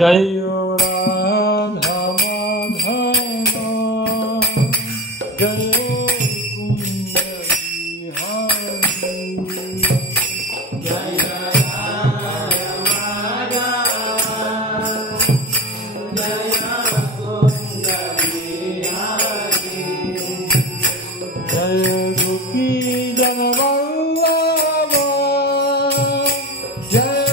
Jayo Radha Madhava Jayo Kunda Bihari Jayo Radha Madhava Jayo Kunda Bihari Jayo Gopi Janavallabha Jayo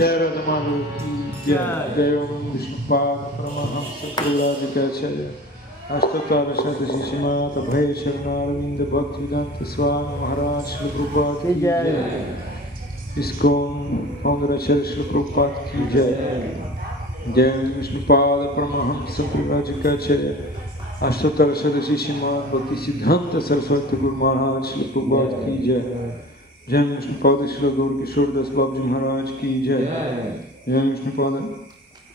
जय राधा माधव की जय। जय ओम विष्णुपाद परमहंस प्रभुराधिकाचार्य अष्टोत्तर शतशी श्रीमत अभय शरणारविंद भक्तिवेदांत स्वामी महाराज श्री प्रभुपाद की जय। इस्कॉन फाउंडर आचार्य श्री प्रभुपाद की जय। जय विष्णुपाद परमहंस प्रभुराधिकाचार्य अष्टोत्तर शतशी श्रीमत भक्ति सिद्धांत सरस्वती गुरु महाराज श्री प्रभुपाद की जय। जय विष्णुपाद श्री गौर किशोर दास बाबू जी महाराज की जय। जय विष्णुपाद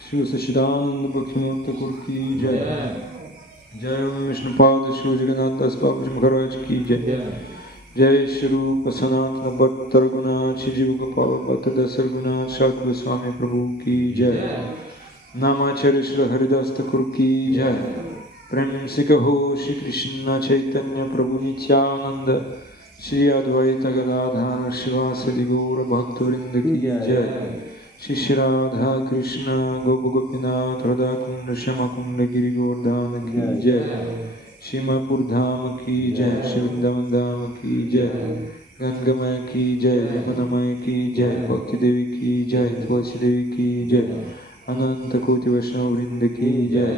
श्री सच्चिदानंद भक्तिवेदांत ठाकुर की जय। जय विष्णुपाद श्री जगन्नाथ दास बाबू जी महाराज की जय। जय श्री रूप सनातन भक्त रघुनाथ श्री जीव गोपाल भक्त दस रघुनाथ साधु गोस्वामी प्रभु की जय। नामाचार्य श्री हरिदास ठाकुर की जय। प्रेम से कहो श्री कृष्ण चैतन्य प्रभु नित्यानंद श्री अद्वैत गदाधर शिवासदि गौर भक्तवृंद की जय। श्री श्री राधा कृष्ण गोप गोपीनाथ राधा कुंड श्यामा कुंड गिरि गोवर्धन की जय। श्रीमपुर धाम की जय। श्री वृंदावन धाम की जय। गंगमय की जय। यमुनामय की जय। भक्ति देवी की जय। तुलसी देवी की जय। अनंत कोटि वैष्णव वृंद की जय।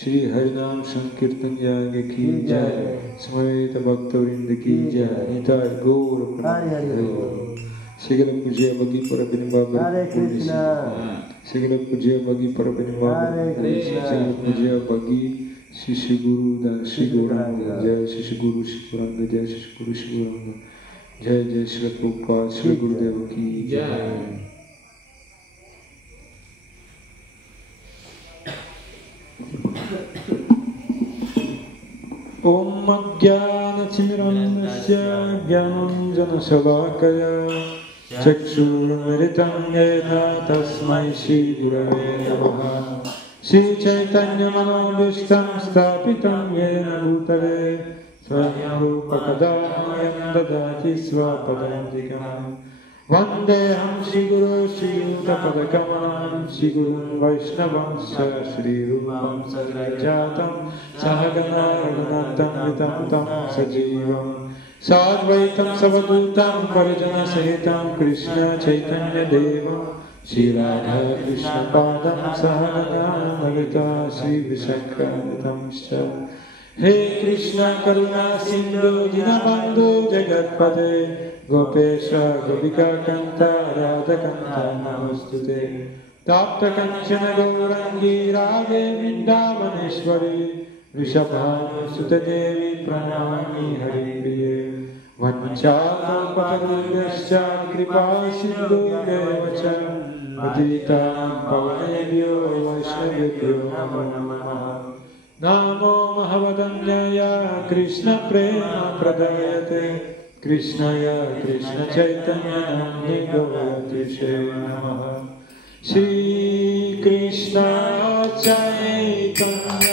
श्री हरिनाम संकीर्तन यज्ञ की जय। समेत भक्त वृंद की जय। निताय गौर शीघ्र पूज्य भगी पर हरे कृष्ण। शीघ्र पूज्य भगी पर शीघ्र पूज्य भगी श्री गुरु श्री गौरांग जय। श्री गुरु श्री गौरांग जय। श्री गुरु श्री गौरांग जय। जय श्री प्रभुपाद श्री गुरुदेव की जय। ओम अज्ञानतिमिरान्धस्य ज्ञानाञ्जनशलाकया चक्षुरुन्मिलितं येन तस्मै श्रीगुरवे नमः। श्रीचैतन्यमनोभीष्टं स्थापितं येन भूतले स्वयं रूपकदा मह्यं ददाति स्वपदान्तिकम्। वन्देऽहं श्रीगुरो श्रीयुतपदकमलं श्रीगुरुं वैष्णवंश श्रीरूपं सग्रजातं सहगना रघुनाथं वितं तं सजीवं साद्वैतं सवदूतं परिजनसहितं कृष्ण चैतन्यदेवं श्रीराधाकृष्णपादं सहगना ललिता श्रीविशाखान्वितंश्च। हे कृष्ण करुणा सिन्धु दीनबन्धु जगत्पते गोपेश गोपिका कान्त राधाकान्त नमोस्तुते। तप्त कंचन गौरांगी राधे वृन्दावनेश्वरी वृषभानुसुते देवी प्रणमामि हरिप्रिये। वञ्चाकल्पतरुभ्यश्च कृपा सिन्धुभ्येव च पतितां पावनेभ्यो वैष्णवेभ्यो नमो नमः। नमो महवदन्याय कृष्ण प्रेम प्रदायते कृष्णाय कृष्ण चैतन्य नाम्ने गौरतिषे नमः। श्री कृष्ण चैतन्य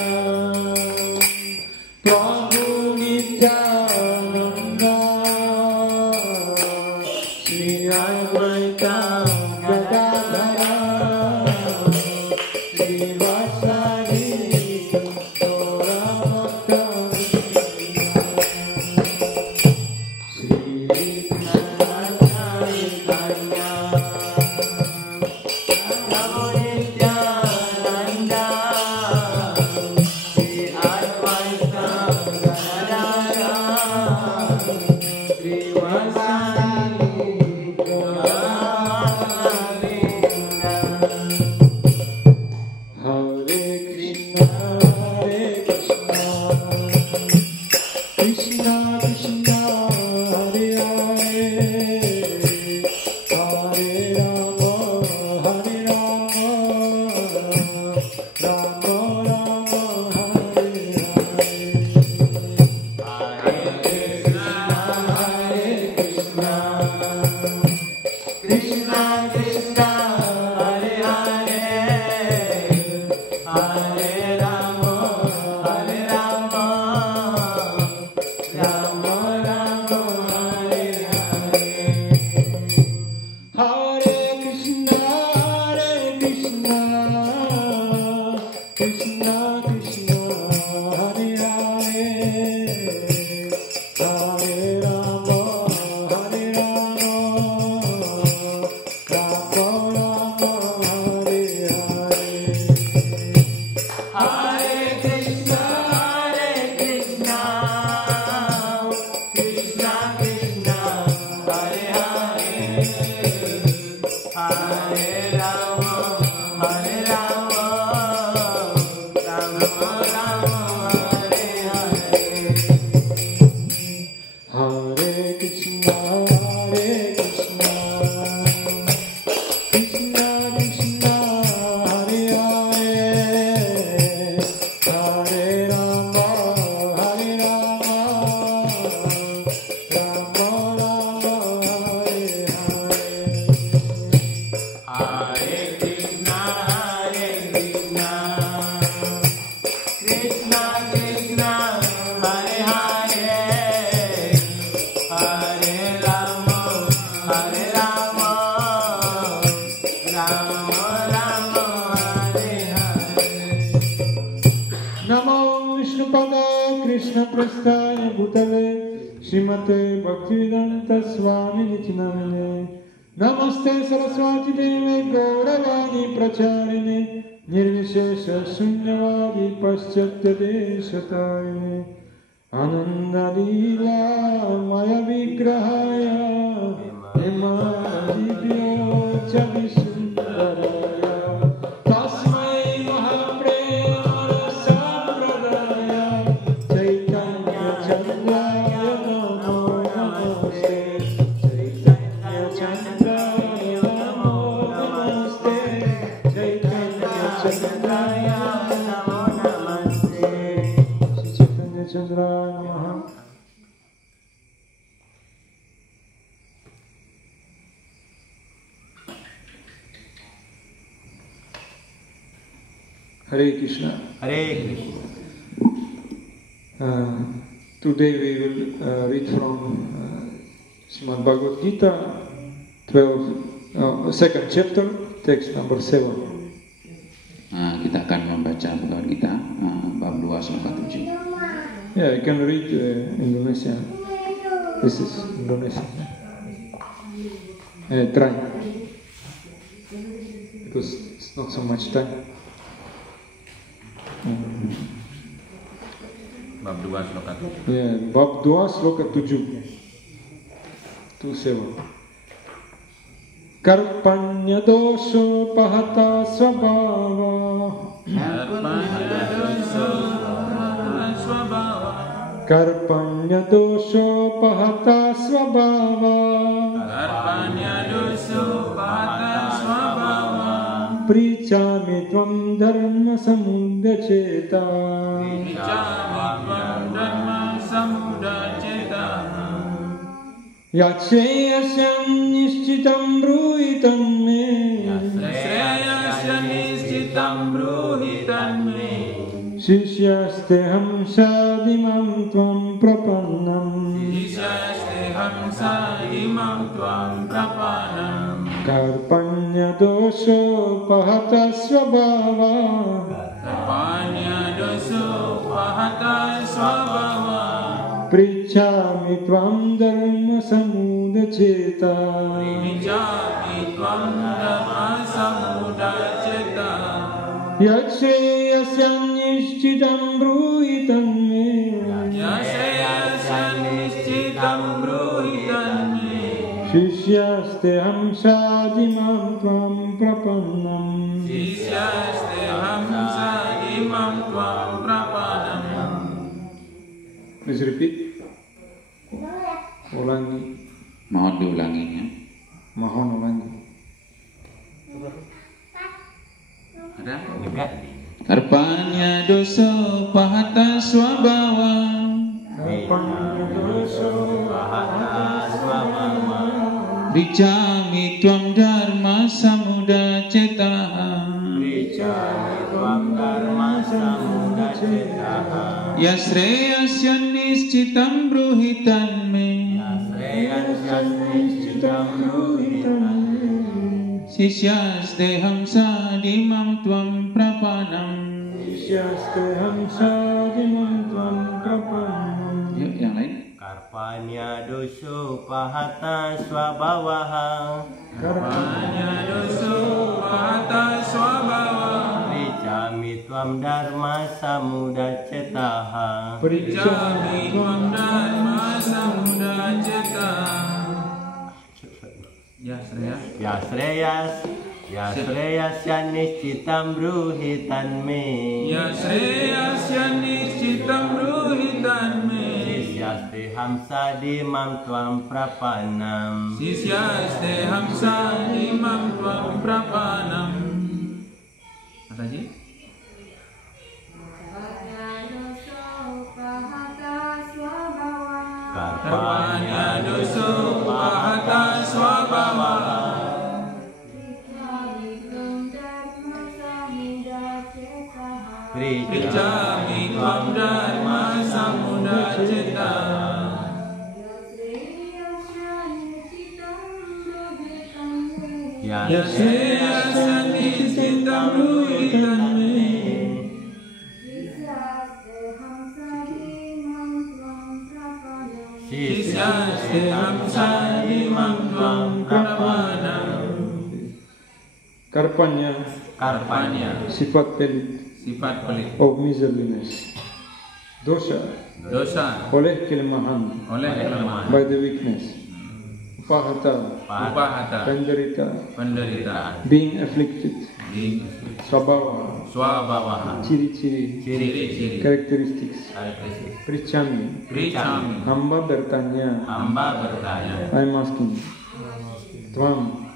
प्रभु नित्यानंद श्री अद्वैत गदाधर श्रीवासादि Bhaktivedanta Swami Nityanamane Namaste Saraswati Deve Gauravani Pracharine Nirvishesha Shunyavadi Paschatya Deshatayane Ananda Lila Maya Vigrahaya Hema Divya Chavisundaraya Tasmai Mahaprema Sampradaya Chaitanya Chandraya Namo Namaste Chaitanya Chandraya Namo Namaste Chaitanya Chandraya Namo Namaste Chaitanya Chandraya Namo Hare Krishna. Hare Krishna. Today we will read from Srimad Bhagavad Gita, 2nd chapter, text number 7. Kita akan membaca Bhagavad Gita bab 2 sloka 7. Yeah, I can read Indonesian. This is Indonesian. Try. Because it's not so much time. Bab 2 sloka 7. Yeah, bab 2 sloka 7. 27. Karpanya dosho pahata svabhava. Karpanya dosho pahata svabhava. Prichami tvam dharma samudaceta. Yakshayasyam nishchitam bruhitam me. Shishyasteham sadimam tvam prapannam. Karpanya dosho pahata svabhava. Prichami tvam dharma samudaceta. Yakshayasyam nishchitam bruhitam me. Shishyasteham sadimam tvam prapannam. Please repeat. Ulangi. Mohon diulanginya. Mohon ulangi. Ada? Karpanya dosa pahata swabhava. Richami tvam dharma samudacetaha. Yasreyasya nishchitam bruhitan me. Sishyasteham sadimam tvam prapanam. Yuk, yang lain. Karpanya doso pahata swabhavaha. Prichami tvam dharma samudacetaha. Yasreyasya nishchitam bruhitan me. Sisyasteham sadimam tvam prapanam. Apa sih? Karpanya doso pahata swabhava. Prichami tvam dharma samudaceta. Yasreyasya nishchitam bruhitan me. Sisya Seham sadimam tuam prapanam. Karpanya sifat pelit Sifat pelit. of miserliness. Dosa Dosa oleh kelemahan oleh kelemahan. by the weakness. Upahata Upahata penderitaan. Being afflicted. Swabawa Swabawa. ciri-ciri Ciri-ciri. characteristics. Prichami hamba bertanya. I'm asking. Tuam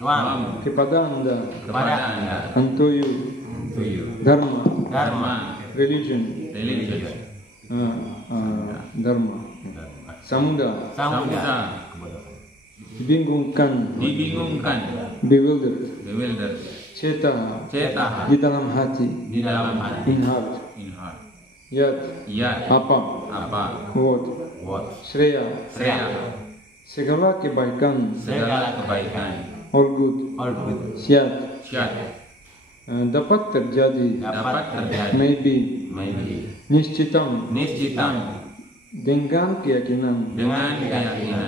kepada anda. Unto you. Dharma religion. Dharma Samudha dibingungkan. Bewildered. Ceta di dalam hati. In heart. Yat apa. What Shreya segala kebaikan. All good. Syat dapat terjadi. Maybe. Niscitam dengan keyakinan.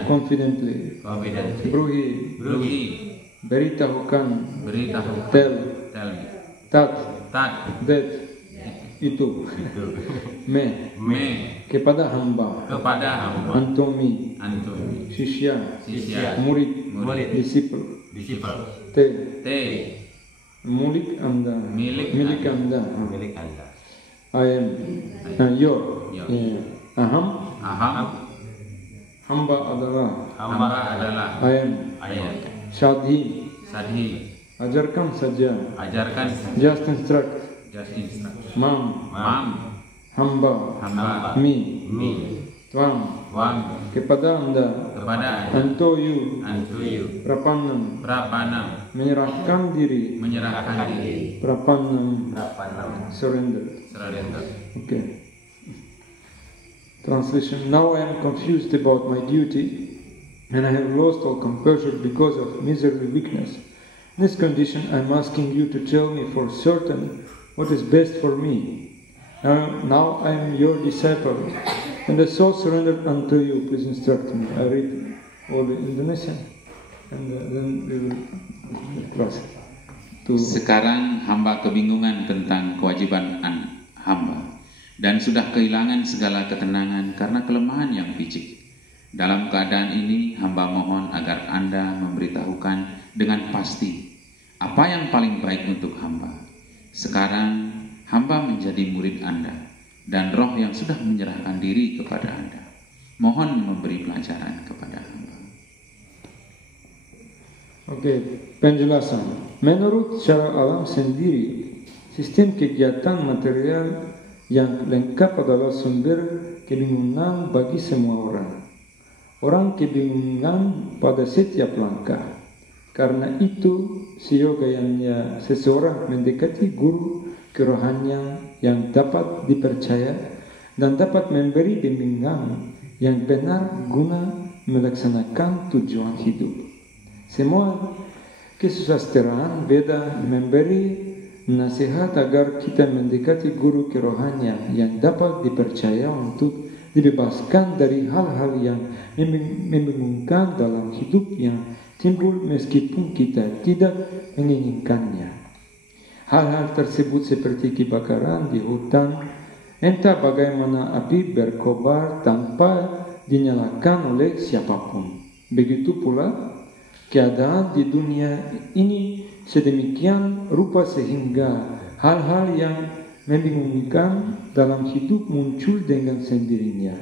Confidently. Bruhi beritahukan. Tell me. that itu. Me kepada hamba. Antomi sisya. Murid. Disciple. Te milik anda. I am your. Aham hamba adalah. I am Sadhi ajarkan saja. Just instruct. Mam hamba. Me Tuam kepada anda. Unto you. Prapanam menyerahkan diri. Prapanam surrender. Okay. Translation. Now I am confused about my duty, and I have lost all composure because of miserly weakness. In this condition, I am asking you to tell me for certain what is best for me. Now I am your disciple, and the soul surrendered unto you. Please instruct me. I read all the Indonesian, and then we will cross to. Sekarang hamba kebingungan tentang kewajiban hamba, dan sudah kehilangan segala ketenangan karena kelemahan yang picik. Dalam keadaan ini, hamba mohon agar Anda memberitahukan dengan pasti apa yang paling baik untuk hamba. Sekarang, hamba menjadi murid Anda, dan roh yang sudah menyerahkan diri kepada Anda. Mohon memberi pelajaran kepada hamba. Oke, penjelasan. Menurut cara alam sendiri, sistem kegiatan material yang lengkap adalah sumber kebingungan bagi semua orang. Orang kebingungan pada setiap langkah. Karena itu, seyogyanya seseorang mendekati guru kerohanian yang dapat dipercaya dan dapat memberi bimbingan yang benar guna melaksanakan tujuan hidup. Semua kesusastraan Veda memberi nasihat agar kita mendekati guru kerohanian yang dapat dipercaya untuk dibebaskan dari hal-hal yang membingungkan dalam hidup yang timbul meskipun kita tidak menginginkannya. Hal-hal tersebut seperti kebakaran di hutan, entah bagaimana api berkobar tanpa dinyalakan oleh siapapun. Begitu pula keadaan di dunia ini sedemikian rupa sehingga hal-hal yang membingungkan dalam hidup muncul dengan sendirinya.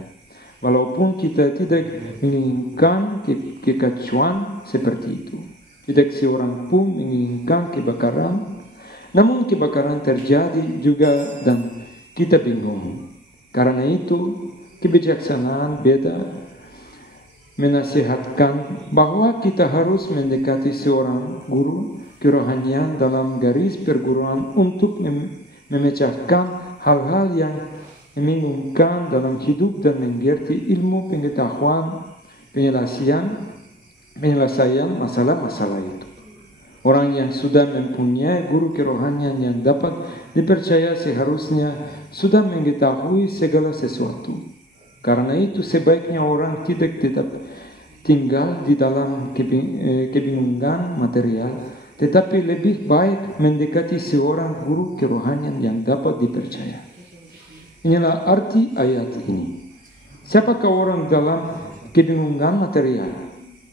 Walaupun kita tidak menginginkan kekacauan seperti itu. Tidak seorang pun menginginkan kebakaran. Namun kebakaran terjadi juga dan kita bingung. Karena itu kebijaksanaan Veda menasihatkan bahwa kita harus mendekati seorang guru kerohanian dalam garis perguruan untuk memecahkan hal-hal yang membingungkan dalam hidup dan mengerti ilmu pengetahuan penyelesaian masalah-masalah itu. Orang yang sudah mempunyai guru kerohanian yang dapat dipercaya seharusnya sudah mengetahui segala sesuatu. Karena itu sebaiknya orang tidak tinggal di dalam kebingungan material, tetapi lebih baik mendekati seorang guru kerohanian yang dapat dipercaya. Inilah arti ayat ini. Siapakah orang dalam kebingungan material?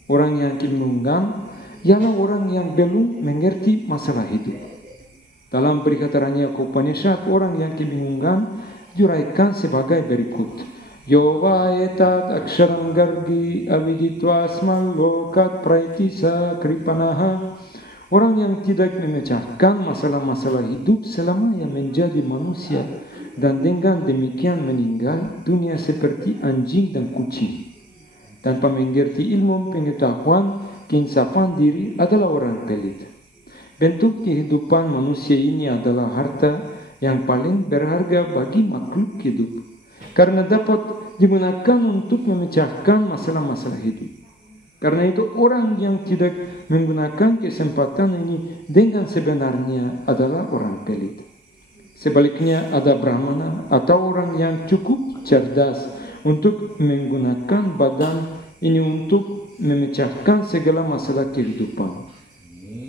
Orang yang kebingungan ialah orang yang belum mengerti masalah hidup. Dalam Brihadaranya Upanishad, orang yang kebingungan diuraikan sebagai berikut. Yova etat aksharam gargi aviditva asmal lokat praitisa kripanaha. Orang yang tidak memecahkan masalah-masalah hidup selama yang menjadi manusia dan dengan demikian meninggal dunia seperti anjing dan kucing. Tanpa mengerti ilmu pengetahuan, keinsafan diri adalah orang pelit. Bentuk kehidupan manusia ini adalah harta yang paling berharga bagi makhluk hidup, karena dapat digunakan untuk memecahkan masalah-masalah hidup. Karena itu orang yang tidak menggunakan kesempatan ini dengan sebenarnya adalah orang pelit. Sebaliknya ada Brahmana atau orang yang cukup cerdas untuk menggunakan badan ini untuk memecahkan segala masalah kehidupan.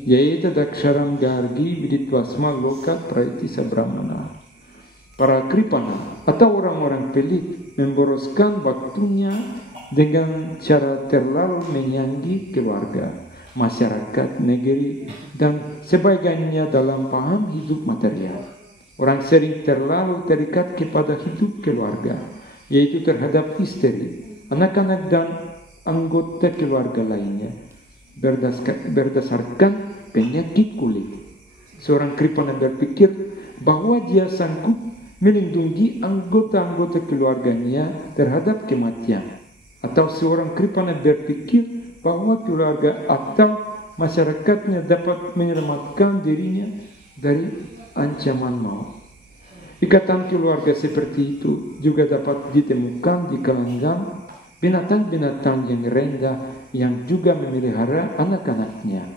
Yaitu daksharam gargi viditwasma loka praitisa Brahmana. Para kripana atau orang-orang pelit memboroskan waktunya dengan cara terlalu menyangi keluarga, masyarakat, negeri, dan sebagainya dalam paham hidup material. Orang sering terlalu terikat kepada hidup keluarga, yaitu terhadap istri, anak-anak, dan anggota keluarga lainnya, berdasarkan penyakit kulit. Seorang kripana berpikir bahwa dia sanggup melindungi anggota-anggota keluarganya terhadap kematian. Atau seorang kripana berpikir bahwa keluarga atau masyarakatnya dapat menyelamatkan dirinya dari ancaman maut. Ikatan keluarga seperti itu juga dapat ditemukan di kalangan binatang-binatang yang rendah yang juga memelihara anak-anaknya.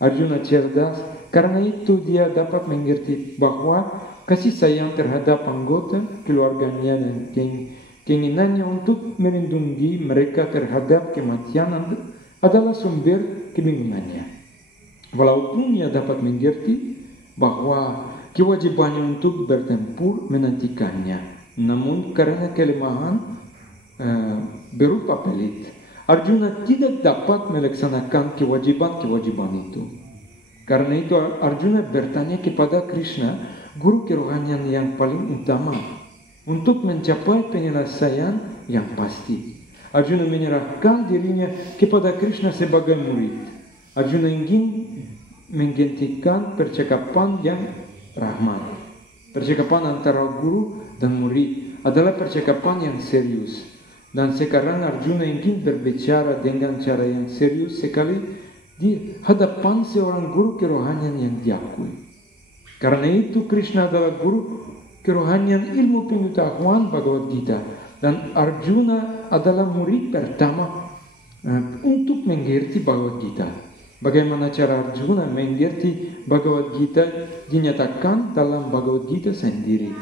Arjuna cerdas, karena itu dia dapat mengerti bahwa kasih sayang terhadap anggota keluarganya dan keinginannya untuk melindungi mereka terhadap kematian adalah sumber kebingungannya. Walaupun ia dapat mengerti bahwa kewajibannya untuk bertempur menantikannya, namun karena kelemahan berupa pelit, Arjuna tidak dapat melaksanakan kewajiban-kewajiban itu. Karena itu Arjuna bertanya kepada Krishna, guru kerohanian yang paling utama, untuk mencapai penyelesaian yang pasti. Arjuna menyerahkan dirinya kepada Krishna sebagai murid. Arjuna ingin menggantikan percakapan yang rahmat. Percakapan antara guru dan murid adalah percakapan yang serius. Dan sekarang Arjuna ingin berbicara dengan cara yang serius sekali di hadapan seorang guru kerohanian yang diakui. Karena itu Krishna adalah guru kerohanian ilmu pengetahuan Bhagavad Gita, dan Arjuna adalah murid pertama untuk mengerti Bhagavad Gita. Bagaimana cara Arjuna mengerti Bhagavad Gita dinyatakan dalam Bhagavad Gita sendiri.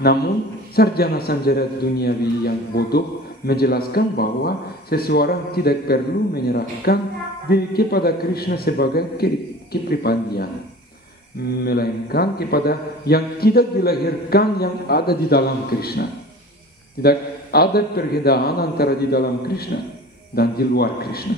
Namun sarjana sanjara duniawi yang bodoh menjelaskan bahwa seseorang tidak perlu menyerahkan diri kepada Krishna sebagai kepribadian, melainkan kepada yang tidak dilahirkan yang ada di dalam Krishna. Tidak ada perbedaan antara di dalam Krishna dan di luar Krishna.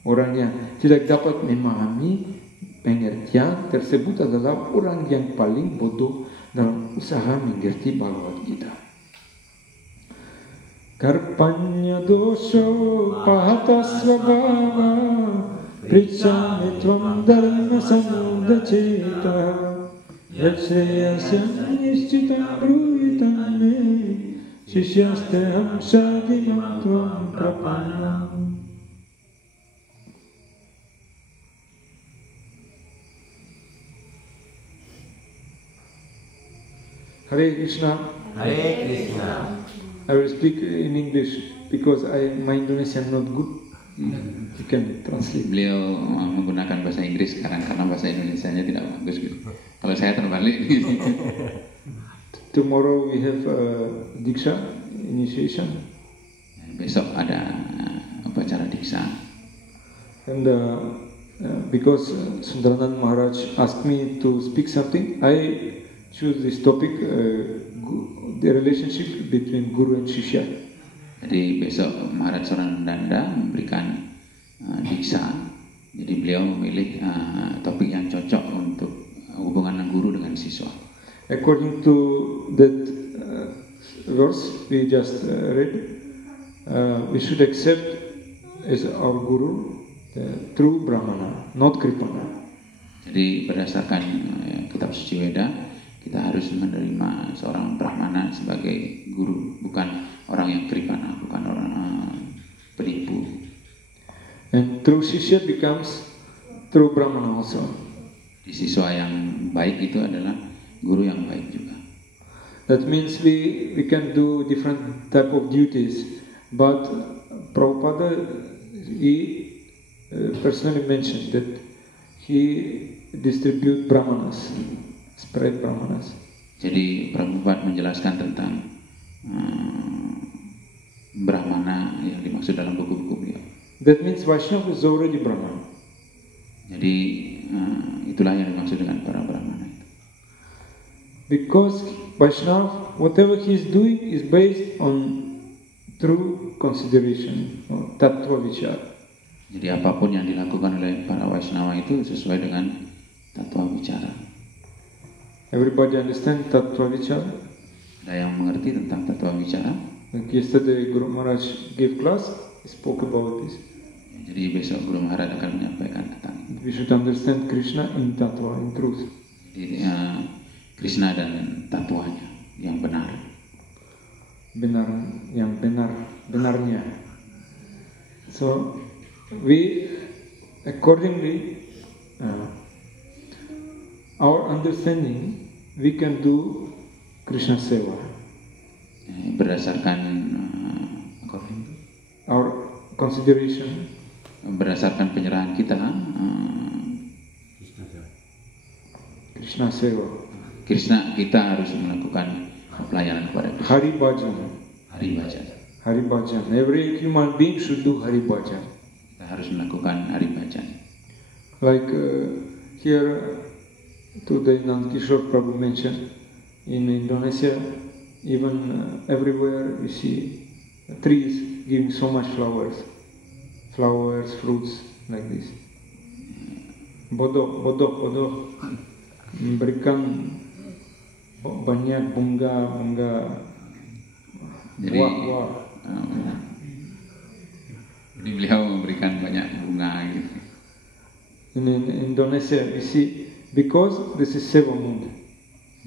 Orang yang tidak dapat memahami pengertian tersebut adalah orang yang paling bodoh dalam usaha mengerti Bhagavad Gita. Karpanya dosho pahatasvabhava Pricchami tvam dharma samudaceta Yatsreyasya nishchitam bruhitam me Shishyasteham shadimam tvam prapannam. Hare Krishna. Hare Krishna. I will speak in English because my Indonesian not good. You can translate. Beliau menggunakan bahasa Inggris sekarang karena bahasa Indonesianya tidak bagus gitu. Kalau saya terbalik gitu. Tomorrow we have Diksha initiation. Besok ada upacara Diksha. Diksa. And because Sundaranand Maharaj asked me to speak something, I choose this topic, the relationship between Guru and Shishya. Jadi besok Maharaj Surananda memberikan diksa. Jadi beliau memilih topik yang cocok untuk hubungan guru dengan siswa. According to that verse we just read, we should accept as our Guru true Brahmana, not Kripana. Jadi berdasarkan kitab suci Weda, kita harus menerima seorang Brahmana sebagai guru, bukan orang yang Kripana, bukan orang penipu. And true Shishya becomes true Brahmana also. Di siswa yang baik itu adalah guru yang baik juga. That means we can do different type of duties, but Prabhupada he personally mentioned that he distribute Brahmanas, spread Brahmanas. Jadi Prabhupada menjelaskan tentang Brahmana yang dimaksud dalam buku-buku beliau. That means Vaishnava is already Brahmana. Jadi itulah yang dimaksud dengan para Brahmana itu. Because Vaishnava, whatever he is doing is based on true consideration, or tattva vichara. Jadi apapun yang dilakukan oleh para Vaishnava itu sesuai dengan tattva vichara. Everybody understand tattva vichara? Ada yang mengerti tentang tattva vichara? Like yesterday Guru Maharaj gave class, he spoke about this. Jadi besok Guru Maharaj akan menyampaikan tentang We should understand Krishna in tattva, in truth. jadi, Krishna dan tattwanya yang benar. Benar, yang benar, benarnya. So we accordingly our understanding we can do Krishna seva. Berdasarkan Our consideration, berdasarkan penyerahan kita, Krishna seva, Krishna kita harus melakukan pelayanan kepada Krishna. Hari Bhajan. Hari Bhajan. Hari Bhajan. Every human being should do Hari Bhajan. Kita harus melakukan Hari Bhajan. Like here today Nandkishore Prabhu mentioned, in Indonesia, even everywhere we see trees giving so much flowers, fruits like this. Bodoh memberikan banyak bunga, Jadi, buah. Jadi beliau memberikan banyak bunga gitu. In Indonesia we see, because this is seva mood.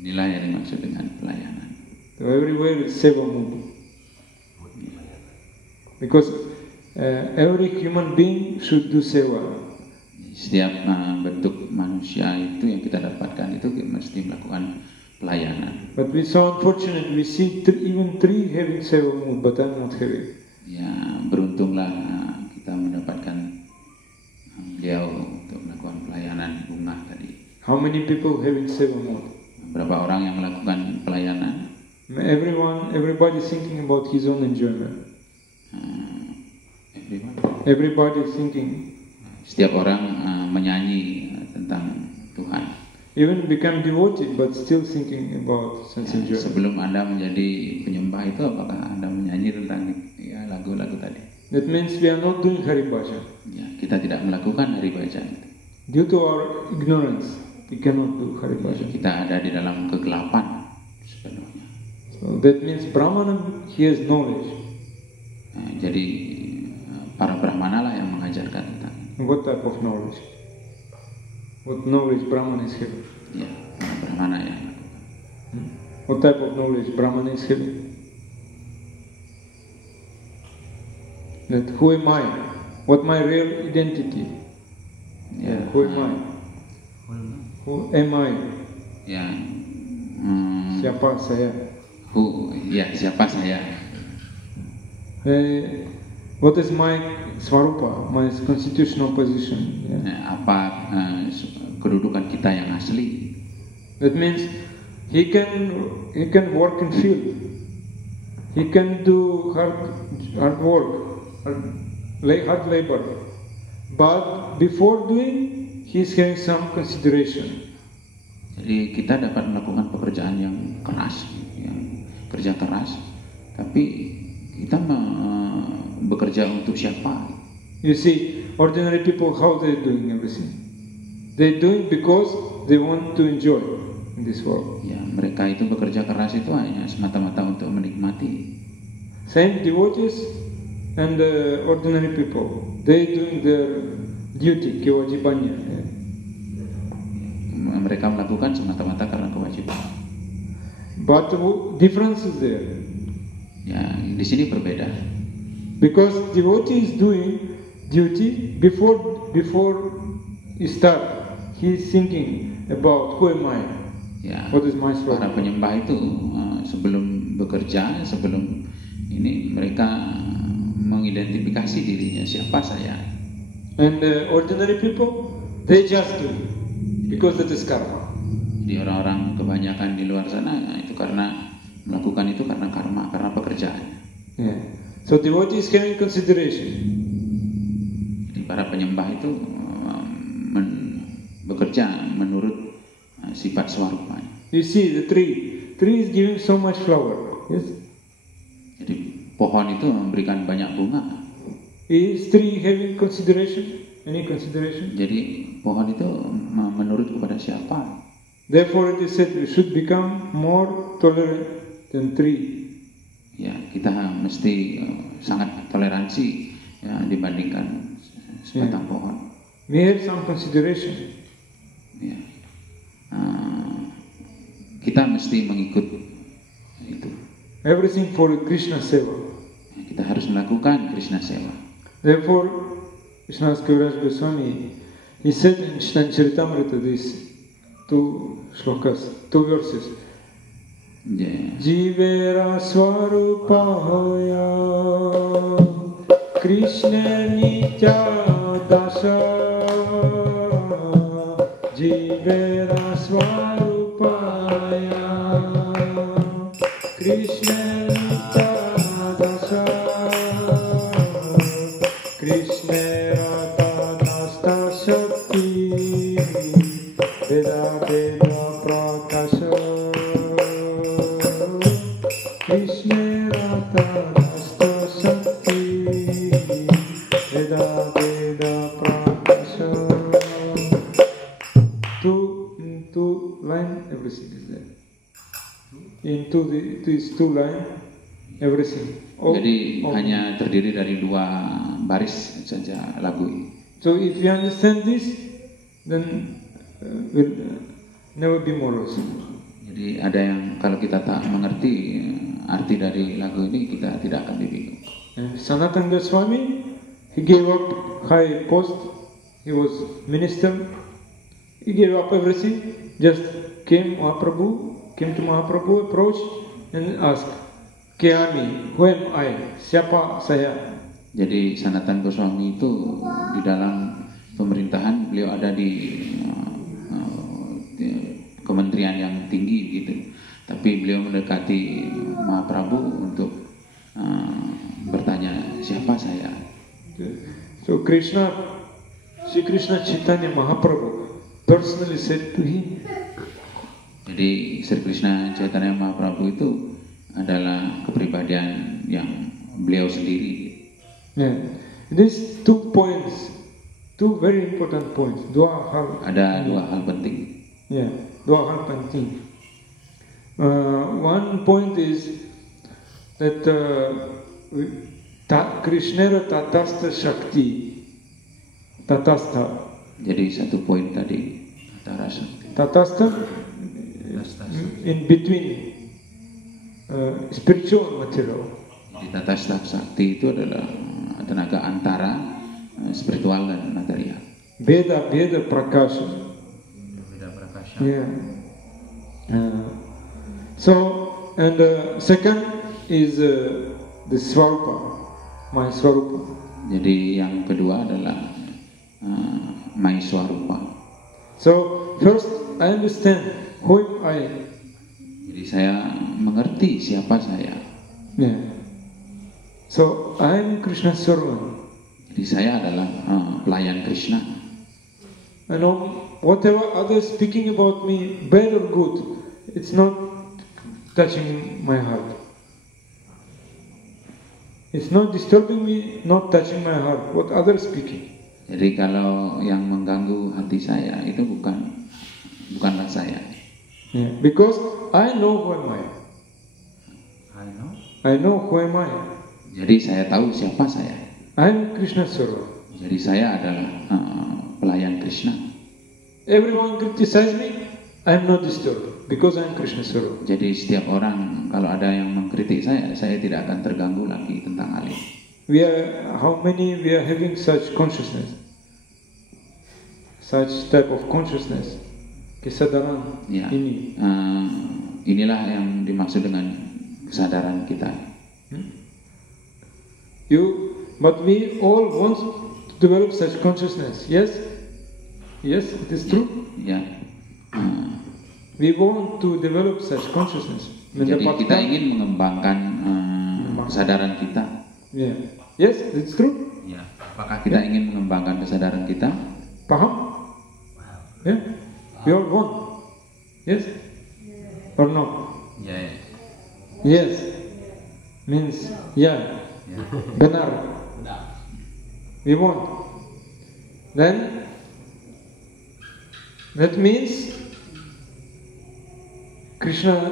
Inilah yang dimaksud dengan pelayanan. So everywhere is seva mood. Because every human being should do seva. Setiap bentuk manusia itu yang kita dapatkan itu mesti melakukan pelayanan. But we so unfortunate, we see even tree having seva mood, but I'm not having. Ya beruntunglah kita mendapatkan beliau untuk melakukan pelayanan bunga tadi. How many people having seva mood? Berapa orang yang melakukan pelayanan? Everybody thinking about his own enjoyment. Everybody thinking. Setiap orang menyanyi tentang Tuhan. Even become devotee, but still thinking about sense enjoyment. Sebelum Anda menjadi penyembah itu, apakah Anda menyanyi tentang lagu-lagu tadi? That means we are not doing Hari Bhajan. Ya, kita tidak melakukan Hari Bhajan. Due to our ignorance, we cannot do Hari Bhajan. Kita ada di dalam kegelapan sepenuhnya. So that means Brahmana, he has knowledge. Jadi para Brahmana lah yang mengajarkan tentang. What type of knowledge? What knowledge Brahmana is having? Ya, para Brahmana yang. What type of knowledge Brahmana is having? That who am I? What my real identity? Ya, Who am I? Who am I? Ya. Siapa saya? Siapa saya? What is my swarupa, my constitutional position? Yeah. Apa kedudukan kita yang asli? That means he can work in field. He can do hard work, like hard labor. But before doing, he's having some consideration. Jadi kita dapat melakukan pekerjaan yang keras, yang kerja keras, tapi kita bekerja untuk siapa? You see, ordinary people, how they're doing everything. They're doing because they want to enjoy in this world. Ya, mereka itu bekerja keras itu hanya semata-mata untuk menikmati. Same devotees and ordinary people, they doing their duty, kewajibannya. Mereka melakukan semata-mata karena kewajiban. But the difference is there. Ya, di sini berbeda. Because devotee is doing duty before he start, he is thinking about who am I, Ya, what is my soul. para penyembah itu sebelum bekerja, sebelum ini mereka mengidentifikasi dirinya, siapa saya. And ordinary people, they just do because that is karma. Jadi orang-orang kebanyakan di luar sana itu karena melakukan itu karena karma, karena pekerjaan. Yeah. So devotee is having consideration. Jadi para penyembah itu bekerja menurut sifat swarupa. You see the tree is giving so much flower. Yes. Jadi pohon itu memberikan banyak bunga. Is tree having consideration? Any consideration? Jadi pohon itu menurut kepada siapa? Therefore it is said we should become more tolerant than tree. Ya, kita mesti sangat toleransi ya, dibandingkan sebatang pohon. We have some consideration. Ya. Kita mesti mengikut itu. Everything for Krishna seva. Kita harus melakukan Krishna Seva. Therefore, Krishnadas Kaviraj Goswami, he said in Charitamrita these two verses. Yeah. Jivera swarupahaya Krishna nitya dasa Jivera swarupahaya Krishna nitya dasa Krishna rata shakti Veda Veda prakasha Krishna Rata Nasta Shakti Veda Veda Prakasha. Two line, everything is there. Into these two line, everything. Jadi hanya terdiri dari 2 baris saja lagu ini. So if you understand this, then we'll never be morose. Jadi ada yang kalau kita tak mengerti arti dari lagu ini, kita tidak akan dibingung. Sanatana Goswami, he gave up high post, he was minister, he gave up everything, just came to Mahaprabhu, approached and asked, Keami, who am I? Siapa saya? Jadi Sanatana Goswami itu di dalam pemerintahan, beliau ada di kementerian yang tinggi gitu. Tapi beliau mendekati Mahaprabhu untuk bertanya, siapa saya? So Sri Krishna Chaitanya Mahaprabhu personally said to him. Jadi Sri Krishna Chaitanya Mahaprabhu itu adalah kepribadian yang beliau sendiri. Yeah. These 2 points, 2 very important points. Ada 2 hal penting. Yeah, 2 hal penting. One point is that Krishna Tatastha Shakti. Tatastha. Jadi 1 poin tadi antara Shakti. Tatastha in between spiritual material. Jadi Tatastha Shakti itu adalah tenaga antara spiritual dan material. Veda Prakasha. Veda Prakasha. Yeah. So, and second is the Swarupa, my Swarupa. Jadi yang kedua adalah Maiswarupa. So, first I understand who am I. Jadi saya mengerti siapa saya. Yeah. So, I am Krishna's servant. Jadi Jadi saya adalah pelayan Krishna. I know whatever others speaking about me, bad or good, it's not touching my heart. It's not disturbing me, not touching my heart. What others speaking. Jadi kalau yang mengganggu hati saya itu bukanlah saya. Yeah. Because I know who am I. I know who am I. Jadi saya tahu siapa saya. I'm Krishna Swarup. Jadi saya adalah pelayan Krishna. Everyone criticize me, I'm not disturbed because I'm Krishna Swarup. Jadi setiap orang kalau ada yang mengkritik saya tidak akan terganggu lagi tentang hal ini. How many we are having such consciousness, such type of consciousness, kesadaran Ya, ini. Inilah yang dimaksud dengan kesadaran kita. But we all want to develop such consciousness. Yes, yes, it is true. Ya. We want to develop such consciousness. Jadi kita ingin mengembangkan kesadaran kita. Yeah. Yes, it's true. Ya. Apakah kita ingin mengembangkan kesadaran kita? Paham? Yeah. We all want. Yes? Or no? Ya. Yes. Means yeah. Benar. We want. Then that means Krishna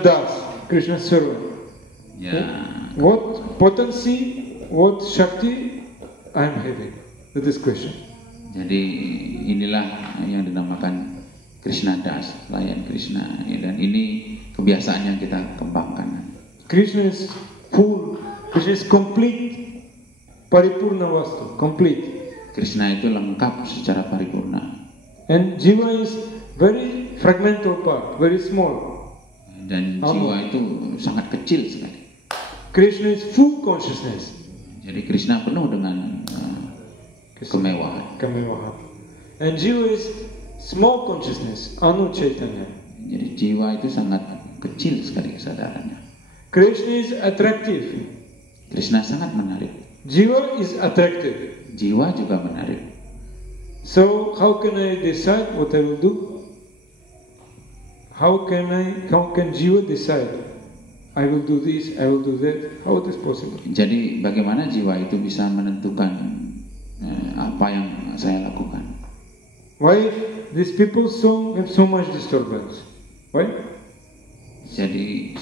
Das, Krishna Swarup. Ya. What potency, what Shakti I am having? That is question. Jadi inilah yang dinamakan Krishna Das, pelayan Krishna. Dan ini kebiasaan yang kita kembangkan. Krishna is full, Krishna is complete, paripurna vastu, complete. Krishna itu lengkap secara paripurna. And Jiva is very fragmental part, very small. Dan jiwa itu sangat kecil sekali. Krishna is full consciousness. Jadi Krishna penuh dengan kemewahan. And Jiva is small consciousness, Anu Chaitanya. Jadi jiwa itu sangat kecil sekali kesadarannya. Krishna is attractive. Krishna sangat menarik. Jiva is attractive. Jiwa juga menarik. So how can I decide what I will do? How can Jiva decide? I will do this, I will do that. How it is possible? Jadi bagaimana jiwa itu bisa menentukan apa yang saya lakukan? Why these people have so much disturbance? Why? Jadi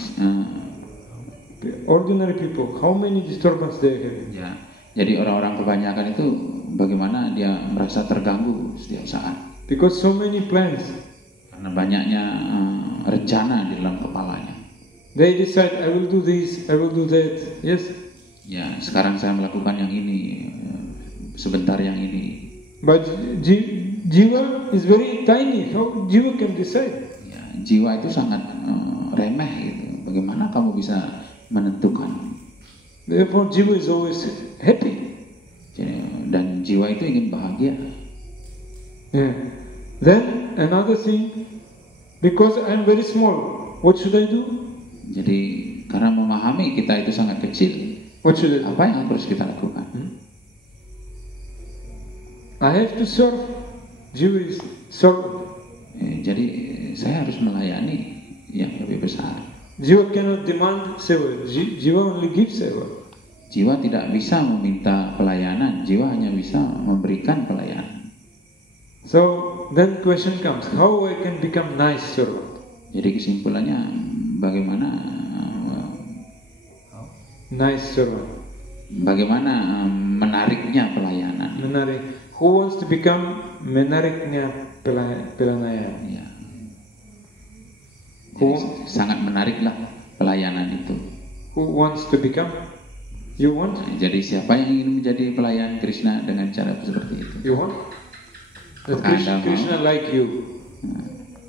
ordinary people, how many disturbance they have? ya, jadi orang-orang kebanyakan itu bagaimana dia merasa terganggu setiap saat? Because so many plans. Karena banyaknya rencana di dalam kepalanya. They decide, I will do this, I will do that. Yes. Ya, sekarang saya melakukan yang ini, sebentar yang ini. But Jiva is very tiny. How Jiva can decide? Ya, jiwa itu sangat remeh gitu. Bagaimana kamu bisa menentukan? Therefore, Jiva is always happy. Dan jiwa itu ingin bahagia. Yeah. Then another thing, because I am very small, what should I do? Jadi karena memahami kita itu sangat kecil, What should I do? apa yang harus kita lakukan? I have to serve. Jiva is serve. Jadi saya harus melayani yang lebih besar. Jiva cannot demand seva. Jiva only gives seva. Jiwa tidak bisa meminta pelayanan, jiwa hanya bisa memberikan pelayanan. So then question comes, how I can become nice servant? Jadi kesimpulannya bagaimana Nice servant. Bagaimana menariknya pelayanan? Menarik. Who wants to become menariknya pelanaya? Ya. Jadi, sangat menariklah pelayanan itu. Who wants to become? You want? Jadi siapa yang ingin menjadi pelayan Krishna dengan cara seperti itu? You want? That Krishna like you.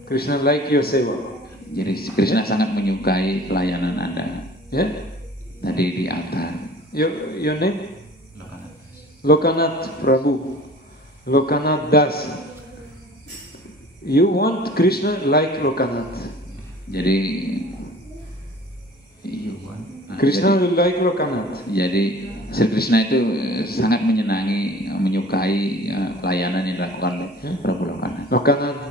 Krishna like your seva. Jadi Krishna sangat menyukai pelayanan Anda. Yeah? Tadi di atas. Your name? Lokanath Prabhu. Lokanath Das. You want Krishna like Lokanath. Jadi Krishna will like Lokanath. Jadi Sri Krishna itu sangat menyenangi, menyukai pelayanan yang dilakukan oleh Prabu Lokanath. Lokanath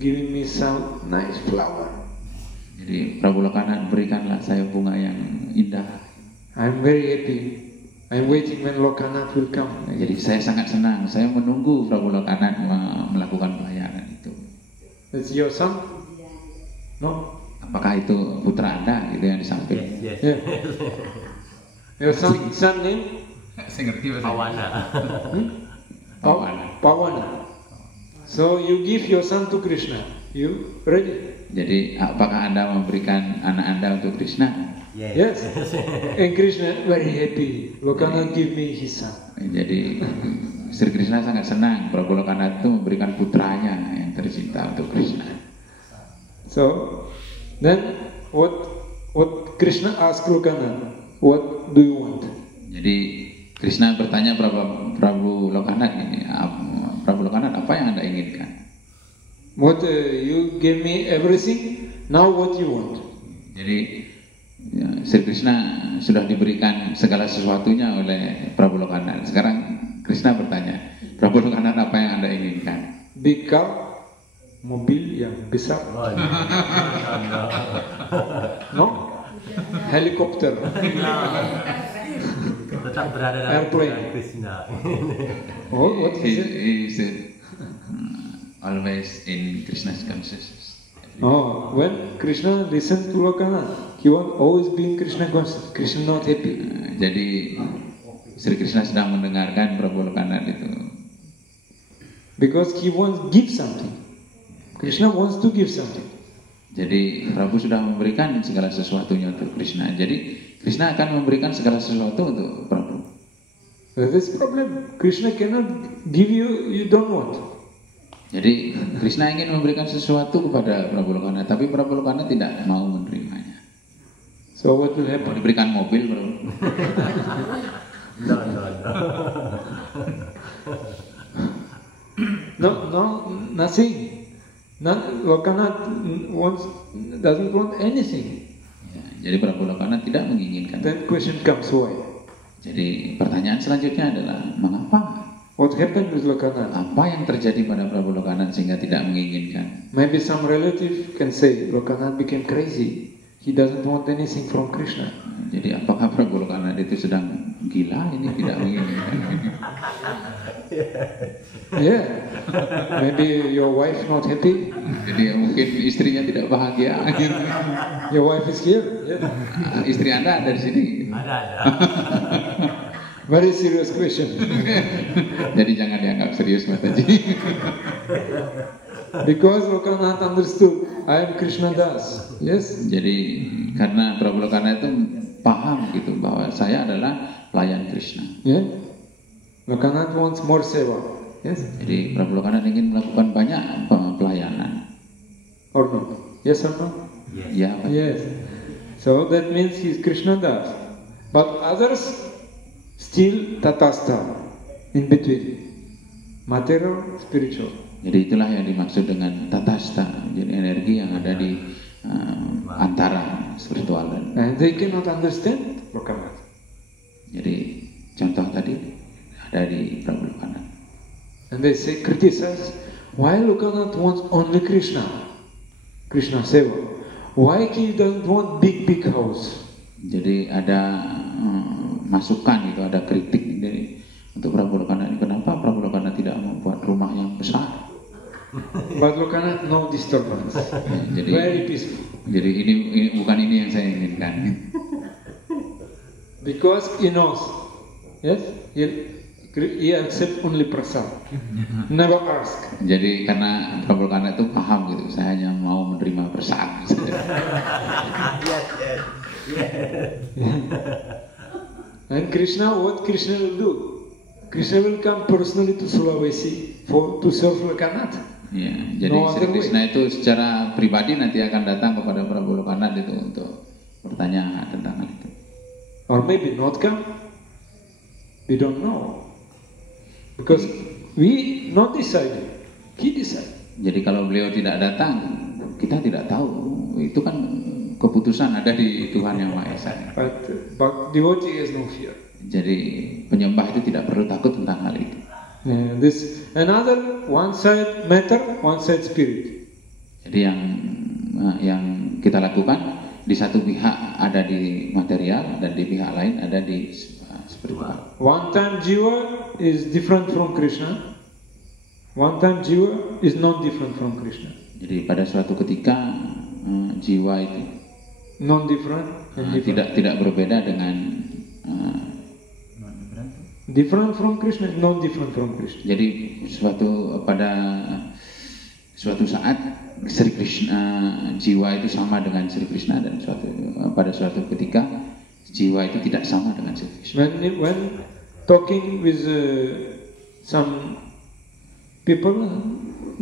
giving me some nice flower. Jadi Prabu Lokanath, berikanlah saya bunga yang indah. I'm very happy. I'm waiting when Lokanath will come. Jadi saya sangat senang, saya menunggu Prabu Lokanath melakukan pelayanan itu. That's your son? No? Apakah itu putra Anda gitu yang disampaikan? Yes. Yeah. Your son name? Saya ngerti bahasa Pawana. Pawana. Pawana. So you give your son to Krishna. You ready? Jadi apakah Anda memberikan anak Anda untuk Krishna? Yes. And Krishna very happy. Lokanath give me his son. Jadi Sri Krishna sangat senang Prabu Lokanath itu memberikan putranya yang tercinta untuk Krishna. So then what Krishna asked Lokanath, what do you want? Jadi Krishna bertanya Prabu Lokanath ini, Prabu Lokanath, apa yang Anda inginkan? What you gave me everything. Now what you want? Jadi ya, Sri Krishna sudah diberikan segala sesuatunya oleh Prabu Lokanath. Sekarang Krishna bertanya, Prabu Lokanath, apa yang Anda inginkan? Big car, mobil yang besar. No? Helikopter. Tetap berada dalam Airplane. Tuhan Krishna. Oh, what is it? He said, always in Krishna's consciousness. Oh, when Krishna listened to Lokanath, he was always being Krishna conscious. Krishna not happy. Jadi Sri Krishna sedang mendengarkan Prabu Lokanath itu. Because he wants give something. Krishna wants to give something. Jadi Prabu sudah memberikan segala sesuatunya untuk Krishna. Jadi Krishna akan memberikan segala sesuatu untuk Prabu. This problem, Krishna cannot give you don't want. Jadi Krishna ingin memberikan sesuatu kepada Prabu Lokanath, tapi Prabu Lokanath tidak mau menerimanya. So what will Mau happen? diberikan mobil, Prabu. No, nothing. Lokanath doesn't want anything. Ya, jadi Prabu Lokanath tidak menginginkan. Then question comes, why? Jadi pertanyaan selanjutnya adalah mengapa? What happened with Lokanath? Apa yang terjadi pada Prabu Lokanath sehingga tidak menginginkan? Maybe some relative can say Lokanath became crazy. He doesn't want anything from Krishna. Jadi apakah Prabu Lokanath itu sedang gila ini tidak menginginkan? Yeah. Maybe your wife not happy. Jadi mungkin istrinya tidak bahagia. Your wife is here. Yeah. Istri Anda ada di sini. Ada. Very serious question. Jadi jangan dianggap serius, Mataji. Because Lokanath understood, I am Krishna Das. Yes. Jadi karena Prabu Lokanath itu paham gitu bahwa saya adalah pelayan Krishna. Yeah. Lokanath wants more seva. Yes. Jadi Prabu Lokanath ingin melakukan banyak pelayanan. Or not? Yes or no? Ya, Pak. Yes. So that means he is Krishna Das. But others still tatastha in between. Material, spiritual. Jadi itulah yang dimaksud dengan tatasta. Jadi energi yang ada di antara spiritual dan. And they cannot understand Lokanath. Jadi contoh tadi ada di Prabu Lokanath. And they say, criticize, why Lokanath wants only Krishna? Krishna Seva. Why he doesn't want big house? Jadi ada masukan gitu, ada kritik dari untuk Prabu Lokanath. Kenapa Prabu Lokanath tidak membuat rumah yang besar? But Lokanath no disturbance. Jadi Very peaceful. Jadi ini bukan ini yang saya inginkan. Because he knows. Yes? He accept only prasad. Never ask. Jadi karena Prabu Lokanath itu paham gitu, saya hanya mau menerima prasad. And Krishna, what Krishna will do? Krishna will come personally to Sulawesi to serve Lokanath. Ya, jadi No Sri other Krishna itu secara pribadi nanti akan datang kepada Prabu Lokanath itu untuk bertanya tentang hal itu. Or maybe not come. We don't know. Because we not decide. He decide. Jadi kalau beliau tidak datang, kita tidak tahu. Itu kan keputusan ada di Tuhan Yang Maha Esa. But devotee has no fear. Jadi penyembah itu tidak perlu takut tentang hal itu. This another one side matter, one side spirit. Jadi yang kita lakukan di satu pihak ada di material dan di pihak lain ada di spiritual. One time jiva is different from Krishna. One time jiva is not different from Krishna. Jadi pada suatu ketika jiwa itu Non-different and different. tidak berbeda dengan Different from Krishna, non-different from Krishna. jadi pada suatu saat Sri Krishna, jiwa itu sama dengan Sri Krishna, dan pada suatu ketika jiwa itu tidak sama dengan Sri Krishna. When talking with some people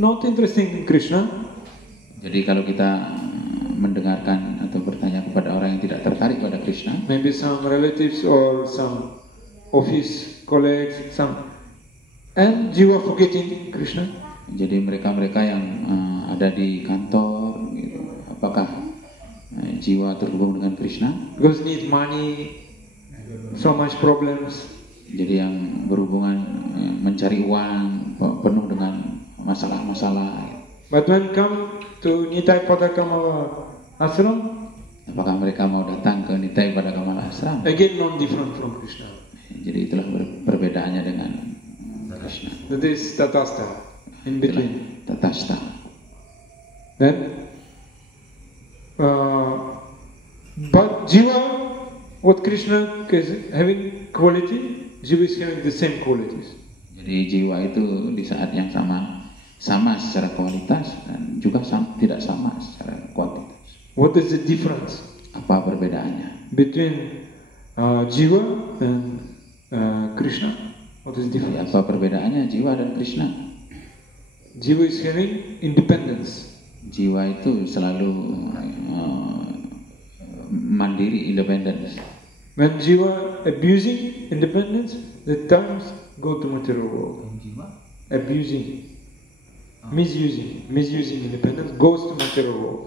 not interested in Krishna, jadi kalau kita mendengarkan atau bertanya kepada orang yang tidak tertarik pada Krishna, maybe some relatives or some office colleagues, and jiva forgetting Krishna. jadi mereka yang ada di kantor, gitu, apakah jiwa terhubung dengan Krishna? Because need money, so much problems. Jadi yang berhubungan mencari uang, penuh dengan masalah-masalah. But when come to Nitai Padakamala ashram, Apakah mereka mau datang ke Nitai Padakamala Ashram? again non-different from Krishna. Jadi itulah perbedaannya dengan Krishna. That is tatastha, in between. Tatastha. Then, but jiva, what Krishna is having quality, jiva is having the same qualities. Jadi jiwa itu di saat yang sama secara kualitas dan juga tidak sama secara kuantitas. What is the difference Apa perbedaannya between jiva and Krishna? What is the Jadi, difference? apa perbedaannya jiwa dan Krishna? Jiva is having independence. Jiwa itu selalu mandiri, independen. When jiva abusing independence, the times go to material world. Abusing, misusing independence goes to material world.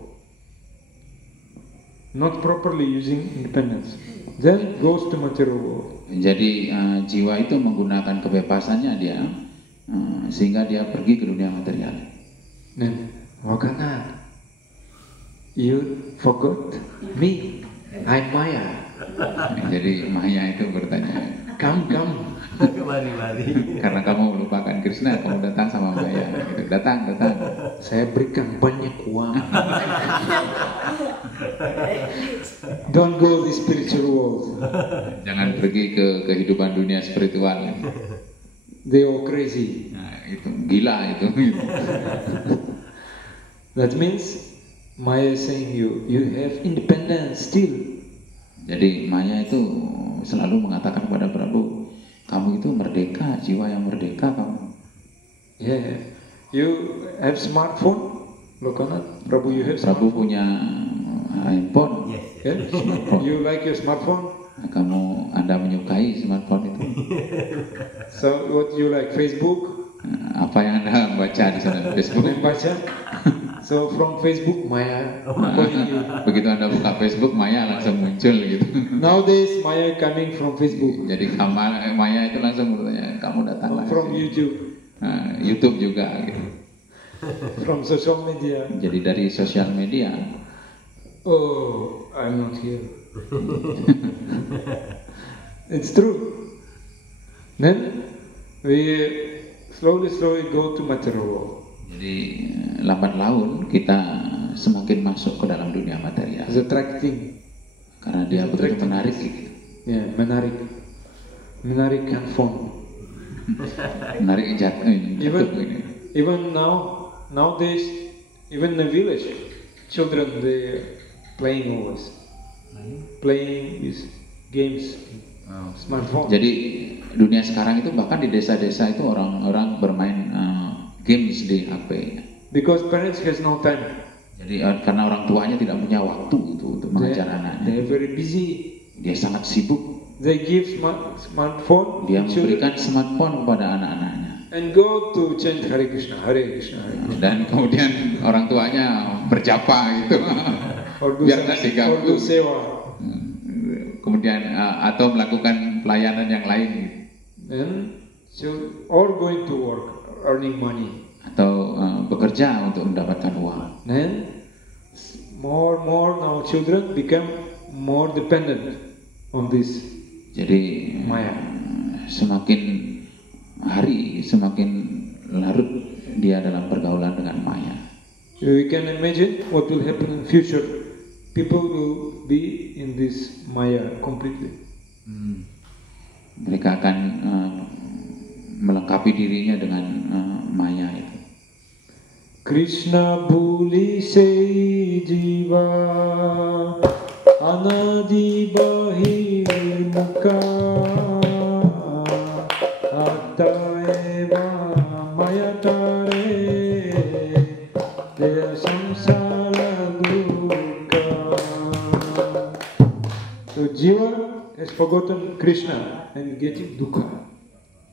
Not properly using independence, then goes to material world. Jadi jiwa itu menggunakan kebebasannya dia sehingga dia pergi ke dunia material. Then, Wakana, you forgot me, I'm Maya. Jadi Maya itu bertanya, Come. karena kamu melupakan Krishna, kamu datang sama Maya. Gitu. Datang. Saya berikan banyak uang. Don't go the spiritual world. Jangan pergi ke kehidupan dunia spiritual. They all crazy. Nah, itu gila itu. That means Maya is saying you have independence still. Jadi Maya itu selalu mengatakan kepada Prabu, kamu itu merdeka, jiwa yang merdeka kamu. Yeah. You have smartphone, Lokanath? Prabhu, you have Prabu smartphone? punya handphone. Yeah? You like your smartphone? Anda menyukai smartphone itu. So what you like? Facebook? Apa yang Anda baca di sana? Facebook. Membaca? So from Facebook, Maya calling you. Begitu Anda buka Facebook, Maya langsung muncul gitu. Nowadays, Maya coming from Facebook. Jadi Maya itu langsung bertanya, kamu datang lagi. From YouTube. YouTube juga gitu. From social media. Jadi dari sosial media. Oh, I'm not here. It's true. Then we slowly go to material world. Jadi lambat laun kita semakin masuk ke dalam dunia material. It's attracting. Karena dia begitu menarik gitu. Yeah, menarik. Menarik handphone. Menarik jatuh ini. Even nowadays, even in the village, children they playing always. Playing with games, smartphone. Jadi dunia sekarang itu bahkan di desa-desa itu orang-orang bermain games di HP. Because parents has no time. Jadi karena orang tuanya tidak punya waktu itu untuk mengajar anaknya. They are very busy. Dia sangat sibuk. They give smartphone. Dia to children. memberikan smartphone kepada anak-anaknya. and go to chant Hare Krishna, Hare Krishna, Hare Krishna. Dan kemudian orang tuanya berjapa gitu. Or do, Biar tak or diganggu. do sewa. Kemudian atau melakukan pelayanan yang lain gitu. And so, or going to work, earning money. Atau bekerja untuk mendapatkan uang. Then more now children become more dependent on this Jadi Maya. semakin hari semakin larut dia dalam pergaulan dengan maya. We can imagine what will happen in future. People will be in this Maya completely. Mereka akan melengkapi dirinya dengan maya itu. Krishna bhuli se jiva anadi bahirmukha ataeva mayatare deya samsara dukkha. So jiva has forgotten Krishna and getting dukkha.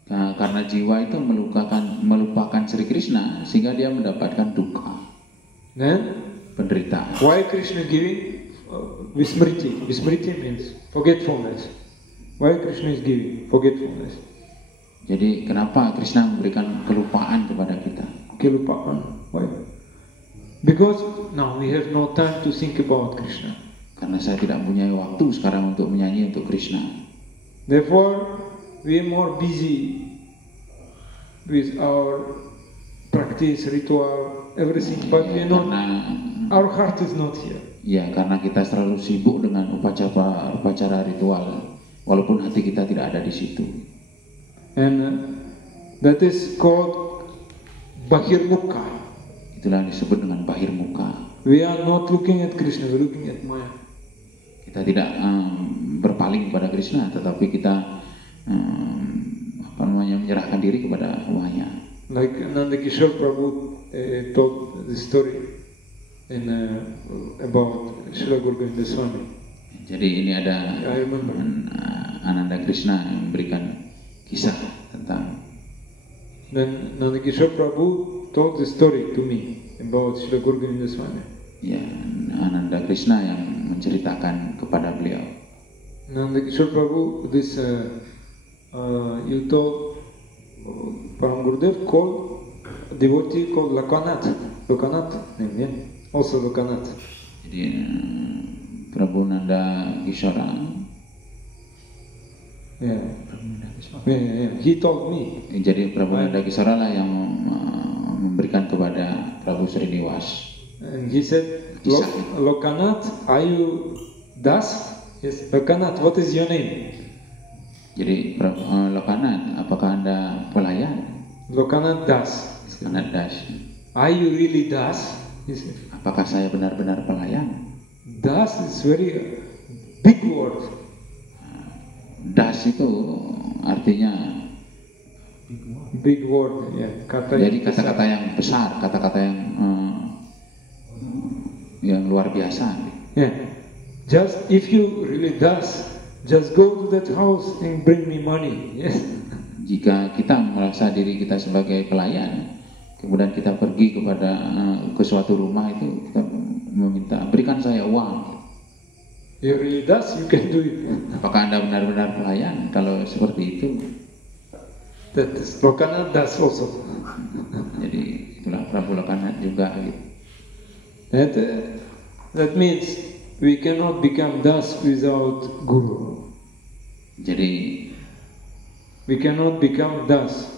Karena jiwa itu melupakan Sri Krishna sehingga dia mendapatkan dukkha, Then penderitaan. why Krishna giving vismriti? Vismriti means forgetfulness. Why Krishna is giving forgetfulness? Jadi kenapa Krishna memberikan kelupaan kepada kita? Kelupaan. Why? Because now we have no time to think about Krishna. Karena saya tidak punya waktu sekarang untuk menyanyi untuk Krishna. Therefore, we are more busy with our practice, ritual, everything, but we are not. Our heart is not here. Ya, karena kita selalu sibuk dengan upacara ritual, walaupun hati kita tidak ada di situ. And that is called bahirmukha. Itulah yang disebut dengan bahir muka. We are not looking at Krishna, we are looking at Maya. Kita tidak berpaling kepada Krishna, tetapi kita menyerahkan diri kepada Maya. Like Nandakishore Prabhu told the story about Srila Guru Govinda Swami. Jadi ini ada I remember. Ananda Krishna yang memberikan kisah tentang. Then Nandakishore Prabhu told the story to me about Srila Guru Govinda Swami. Ya, Ananda Krishna yang menceritakan kepada beliau. Nandakishore Prabhu, this you told Param Gurudev called devotee called Lokanath. Lokanath name, yeah? Also Lokanath. Jadi Prabu Nanda Kishora. Yeah. Yeah. He told me. Jadi Prabu Nanda Kishora lah yang memberikan kepada Prabu Sriniwas. And he said, Lokanath, are you Das? Yes, Lokanath, what is your name? Jadi Lokanath, apakah Anda pelayan? Lokanath Das. Lokanath Das. Are you really Das? He said. Apakah saya benar-benar pelayan? Das is very big word. Das itu artinya Big word, yeah. jadi kata-kata yang besar, kata-kata yang luar biasa. Yeah. Just if you really Das, just go to that house and bring me money. Yes. Jika kita merasa diri kita sebagai pelayan, kemudian kita pergi ke suatu rumah itu kita meminta berikan saya uang. You really Das, you can do it. Apakah Anda benar-benar pelayan? Kalau seperti itu, That is Lokanath Das also. jadi itulah Prabu Lokanath juga. Gitu. That means we cannot become Das without Guru. Jadi We cannot become Das.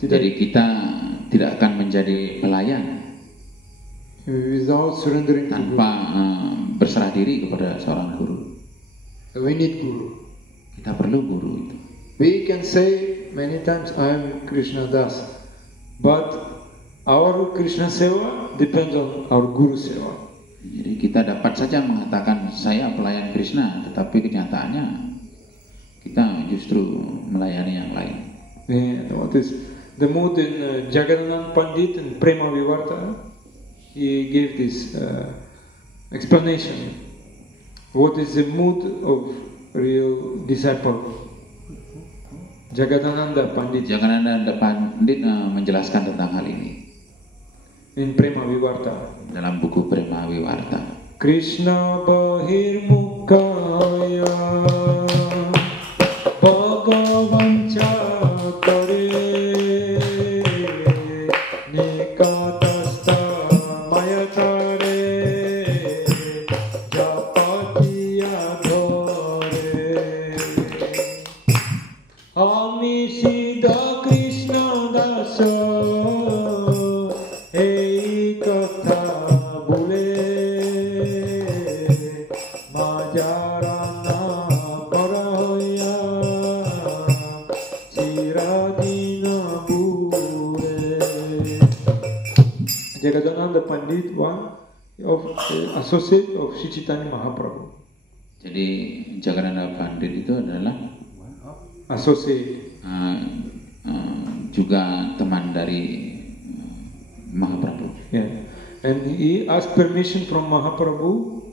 jadi kita tidak akan menjadi pelayan Without surrendering to tanpa berserah diri kepada seorang guru. Guru. We need Guru. Kita perlu guru itu. We can say many times, I am Krishna Das. But our Krishna Seva depends on our Guru Seva. Jadi kita dapat saja mengatakan saya pelayan Krishna, tetapi kenyataannya kita justru melayani yang lain. Yeah, what is the mood in Jagannath Pandit and Prema Vivarta? He gave this explanation. What is the mood of real disciple? Jagadananda Pandit Jagadananda Pandit menjelaskan tentang hal ini in Prema Vivarta. dalam buku Prema Vivarta. Krishna Bahirmukhaya Bhagavan Chakare Nikatastha Mayatare Japatiya Dhore Ami Siddha Krishna Dasa Ei Katha Bule Majarana Paraya Chiradina Bure. Jagadananda Pandit, one of associate of Sri Chaitanya Mahaprabhu. Jadi Jagadananda Pandit itu adalah Associate. Juga teman dari Mahaprabhu. Yeah. And he asked permission from Mahaprabhu,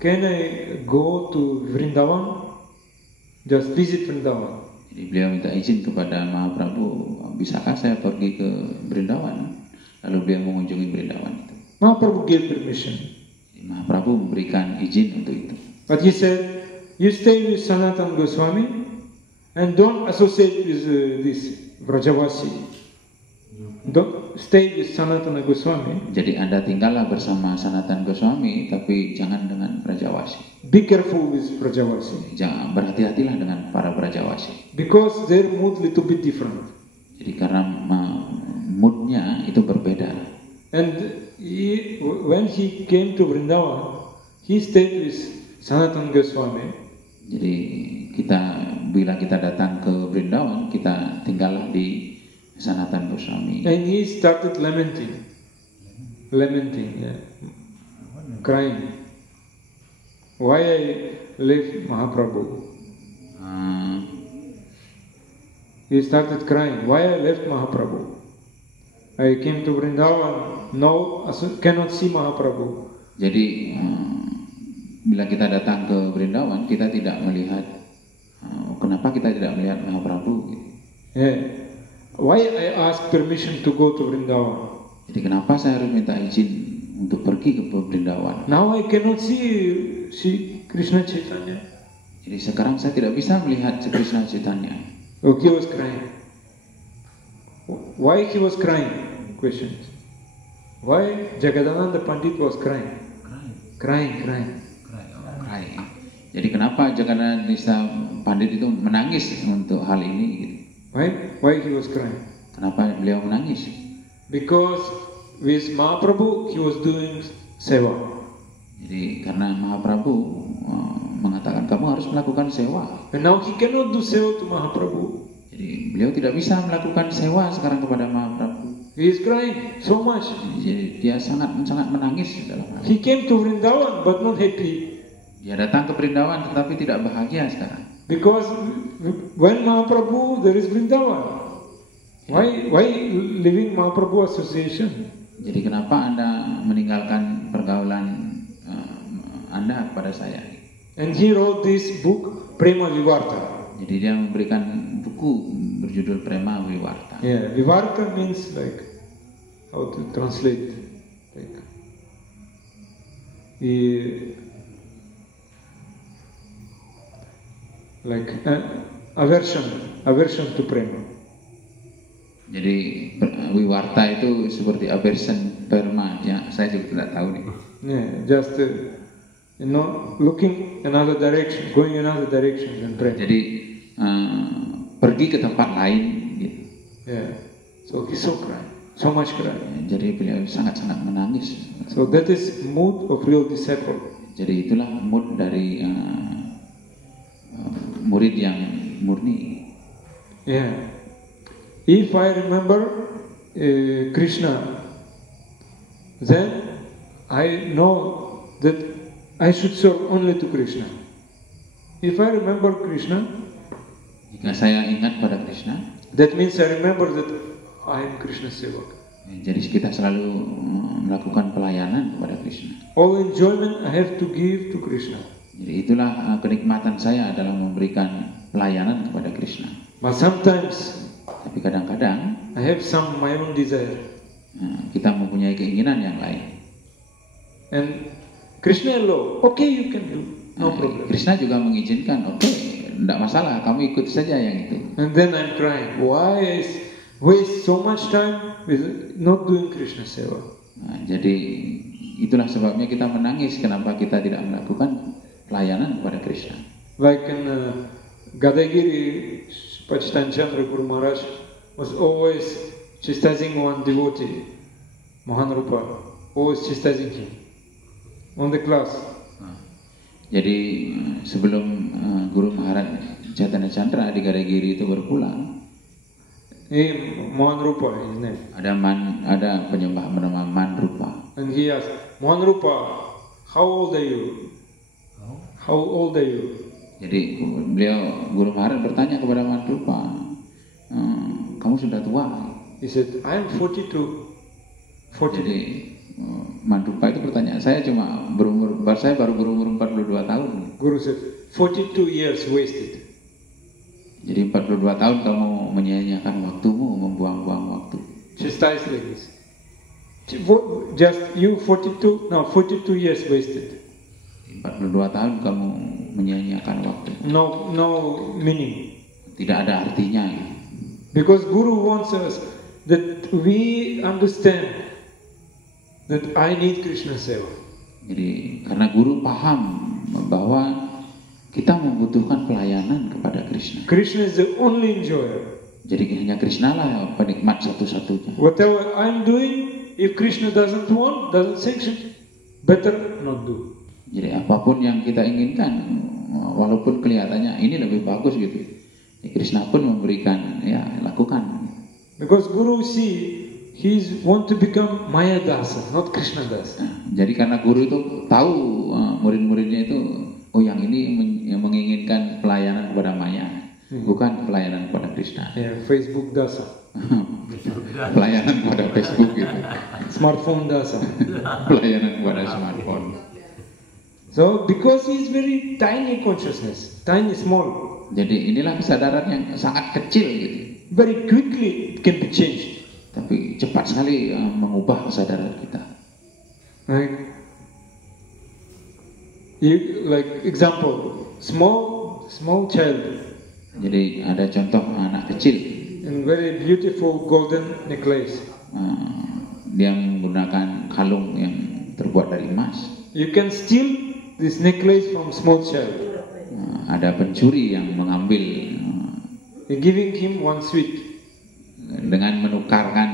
can I go to Vrindavan? Just visit Vrindavan. Jadi beliau minta izin kepada Mahaprabhu, bisakah saya pergi ke Vrindavan? Lalu beliau mengunjungi Vrindavan itu. Mahaprabhu gave permission. Jadi Mahaprabhu memberikan izin untuk itu. But he said, you stay with Sanatana Goswami and don't associate with this Vrajavasi. Don't stay with Sanatana Goswami. Jadi Anda tinggallah bersama Sanatana Goswami, tapi jangan dengan Brajawasi. Be careful with Vrajavasi. Jangan, berhati-hatilah dengan para Brajawasi. Because their mood little bit different. Jadi karena moodnya itu berbeda. And when he came to Vrindavan, he stayed with Sanatana Goswami. Jadi bila kita datang ke Vrindavan, kita tinggallah di Sanatana Goswami. And he started lamenting, yeah. Crying. Why I left Mahaprabhu? He started crying. Why I left Mahaprabhu? I came to Vrindavan, cannot see Mahaprabhu. Jadi bila kita datang ke Vrindavan, kita tidak melihat. Kenapa kita tidak melihat Mahaprabhu? Gitu. Yeah. Why I ask permission to go to Vrindavan? Jadi kenapa saya harus minta izin untuk pergi ke Vrindavan? Now I cannot see Krishna Chaitanya. Jadi sekarang saya tidak bisa melihat Krishna Chaitanya. Oh, he was crying. Why he was crying? Question. Why Jagadananda Pandit was crying? Crying. Jadi kenapa Jagadananda Pandit itu menangis untuk hal ini? Gitu. Why he was crying? Kenapa beliau menangis? Because with Mahaprabhu he was doing seva. Jadi karena Mahaprabhu mengatakan kamu harus melakukan sewa. And now he cannot do seva to Mahaprabhu. Jadi beliau tidak bisa melakukan sewa sekarang kepada Mahaprabhu. He is crying so much. Jadi dia sangat menangis dalam hal. He came to Vrindavan but not happy. Dia datang ke Vrindavan tetapi tidak bahagia sekarang. Because when Mahaprabhu there is Vrindavan. Why leaving Mahaprabhu association? Jadi kenapa Anda meninggalkan pergaulan Anda kepada saya? And he wrote this book Prema Vivarta. Jadi dia memberikan buku berjudul Prema Vivarta. Yeah, Vivarta means like how to translate like aversion to prema. Jadi Vivarta itu seperti aversion perma, ya saya juga tidak tahu nih. Yeah, just looking another direction, going another direction than prema. Jadi pergi ke tempat lain gitu. Yeah, so he so crying, so much crying. Jadi beliau sangat-sangat menangis. So that is mood of real disciple. Jadi itulah mood dari murid yang murni. Yeah. If I remember Krishna, then I know that I should serve only to Krishna. If I remember Krishna, jika saya ingat pada Krishna, that means I remember that I am Krishna Sevak. Jadi kita selalu melakukan pelayanan kepada Krishna. All enjoyment I have to give to Krishna. Jadi itulah kenikmatan saya adalah memberikan pelayanan kepada Krishna. But sometimes Tapi kadang-kadang I have some my own desire. kita mempunyai keinginan yang lain. And Krishna allow, okay, you can do, no problem. Krishna juga mengizinkan, oke, tidak masalah, kamu ikut saja yang itu. And then I'm crying, why I waste so much time with not doing Krishna seva? Jadi itulah sebabnya kita menangis kenapa kita tidak melakukan pelayanan kepada Krishna. Like in Gadagiri, Pachitan Chandra Guru Maharaj was always chastising one devotee, Mahanrupa, always chastising him on the class. Jadi sebelum Guru Maharaj Chaitanya Chandra di Gadagiri itu berpulang, Mahanrupa, his name. ada penyembah bernama Manrupa. And he asked, Mahanrupa, how old are you? How old are you? Jadi Guru Maharaj bertanya kepada Manrupa, kamu sudah tua? He said, I am 42. 42. Jadi Manrupa itu bertanya, saya baru berumur 42 tahun. Guru said, 42 years wasted. Jadi 42 tahun kamu menyia-nyiakan waktumu, membuang-buang waktu. Chastised like this. Just you 42 years wasted. 42 tahun kamu menyia-nyiakan waktu. No meaning. Tidak ada artinya. Because Guru wants us that we understand that I need Krishna seva. Jadi karena Guru paham bahwa kita membutuhkan pelayanan kepada Krishna. Krishna is the only enjoyer. Jadi hanya Krishna lah penikmat satu-satunya. Whatever I'm doing, if Krishna doesn't sanction, better not do. Jadi apapun yang kita inginkan, walaupun kelihatannya ini lebih bagus gitu, Krishna pun memberikan, ya lakukan. Because Guru he want to become Maya Dasa, not Krishna Dasa. Jadi karena Guru itu tahu murid-muridnya itu, yang ini menginginkan pelayanan kepada Maya, bukan pelayanan kepada Krishna. Yeah, Facebook Dasa. Pelayanan kepada Facebook gitu. Smartphone Dasa. Pelayanan kepada smartphone. So because he is very tiny consciousness, tiny small. Jadi inilah kesadaran yang sangat kecil gitu. Very quickly it can be changed. Tapi cepat sekali mengubah kesadaran kita. Like example, small child. Jadi ada contoh anak kecil. And very beautiful golden necklace. Dia menggunakan kalung yang terbuat dari emas. You can steal this necklace from small child. Ada pencuri yang mengambil. Giving him one sweet. Dengan menukarkan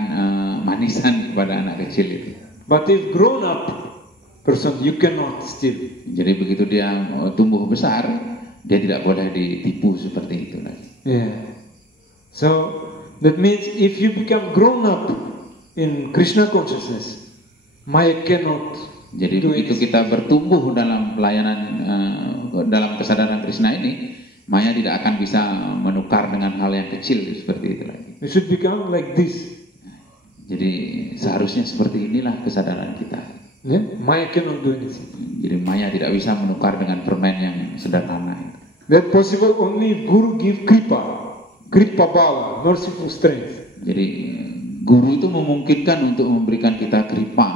manisan kepada anak kecil itu. But if grown up person, you cannot steal. Jadi begitu dia tumbuh besar, dia tidak boleh ditipu seperti itu lagi. Yeah. So that means if you become grown up in Krishna consciousness, Maya cannot. Jadi begitu kita bertumbuh dalam pelayanan, dalam kesadaran Krishna ini, Maya tidak akan bisa menukar dengan hal yang kecil seperti itu lagi. You should become like this. Jadi seharusnya seperti inilah kesadaran kita. Yeah? Maya cannot do anything. Jadi Maya tidak bisa menukar dengan permen yang sederhana. That possible only if Guru give kripa bala, merciful strength. Jadi Guru itu memungkinkan untuk memberikan kita kripa,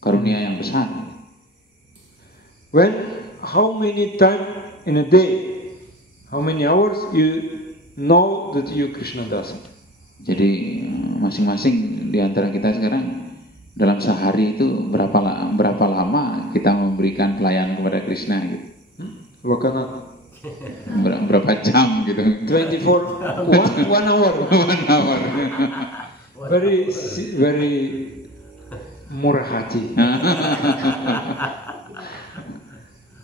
karunia yang besar. How many time in a day, how many hours you know that you Krishna Dasa? Jadi masing-masing di antara kita sekarang dalam sehari itu berapa lama kita memberikan pelayanan kepada Krishna gitu? Berapa jam gitu? 24, one hour. 1 hour. Very murah hati.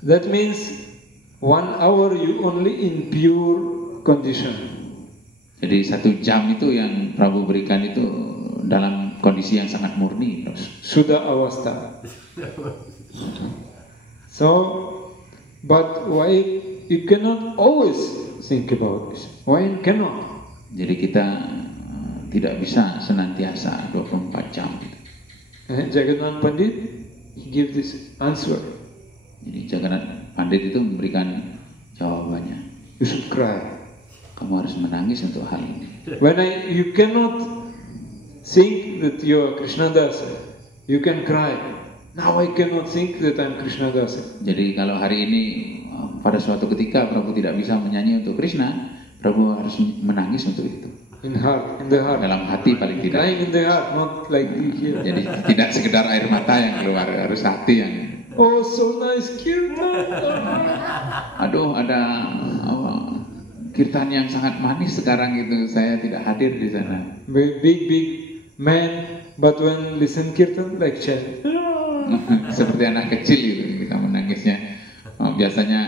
That means 1 hour you only in pure condition. Jadi 1 jam itu yang Prabu berikan itu dalam kondisi yang sangat murni. Sudah awasta. So, but why you cannot always think about this? Why you cannot? Jadi kita tidak bisa senantiasa 24 jam. Jagannath Pandit, he give this answer. Jadi Jagannath Pandit itu memberikan jawabannya. You should cry. kamu harus menangis untuk hal ini. You cannot think that you are Krishnadasa. You can cry. Now I cannot think that I'm Krishnadasa. Jadi kalau hari ini pada suatu ketika Prabhu tidak bisa menyanyi untuk Krishna, Prabhu harus menangis untuk itu. In the heart. Dalam hati paling tidak. Crying in the heart, not like here. Jadi tidak sekedar air mata yang keluar, harus hati yang. Oh, so nice kirtan. Aduh, ada kirtan yang sangat manis sekarang itu, saya tidak hadir di sana. Big man, but when listen kirtan like chant. Seperti anak kecil itu kita menangisnya. Biasanya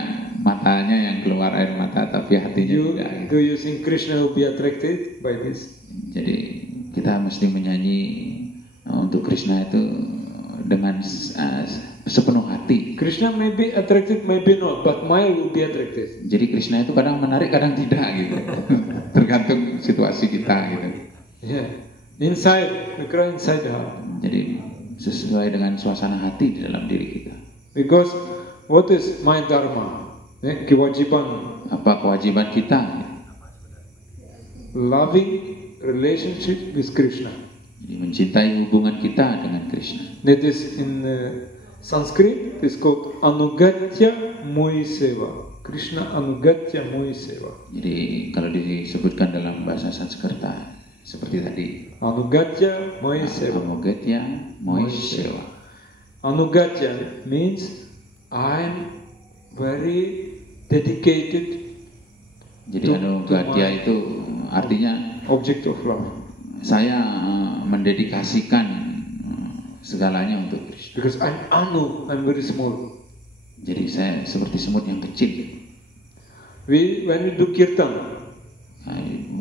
matanya yang keluar air mata, tapi hatinya tidak. Do you think Krishna will be attracted by this? Jadi kita mesti menyanyi untuk Krishna itu dengan sepenuh hati. Krishna may be attracted, maybe not, but Maya will be attracted. Jadi Krishna itu kadang menarik, kadang tidak gitu. Tergantung situasi kita gitu. Yeah, inside, we cry inside the heart. Jadi sesuai dengan suasana hati di dalam diri kita. Because what is my dharma? Kewajiban. Apa kewajiban kita? Loving relationship with Krishna. Jadi mencintai hubungan kita dengan Krishna. That is in Sanskrit, it's called Anugatya Moi Seva. Krishna Anugatya Moi Seva. Jadi kalau disebutkan dalam bahasa Sanskerta seperti tadi. Anugatya Moi Seva. Anugatya Moi Seva. Anugatya means I'm very dedicated. Jadi anugatya itu artinya object of love. Saya mendedikasikan segalanya untuk Krishna. Because I'm Anu, I'm very small. Jadi saya seperti semut yang kecil. When we do kirtan,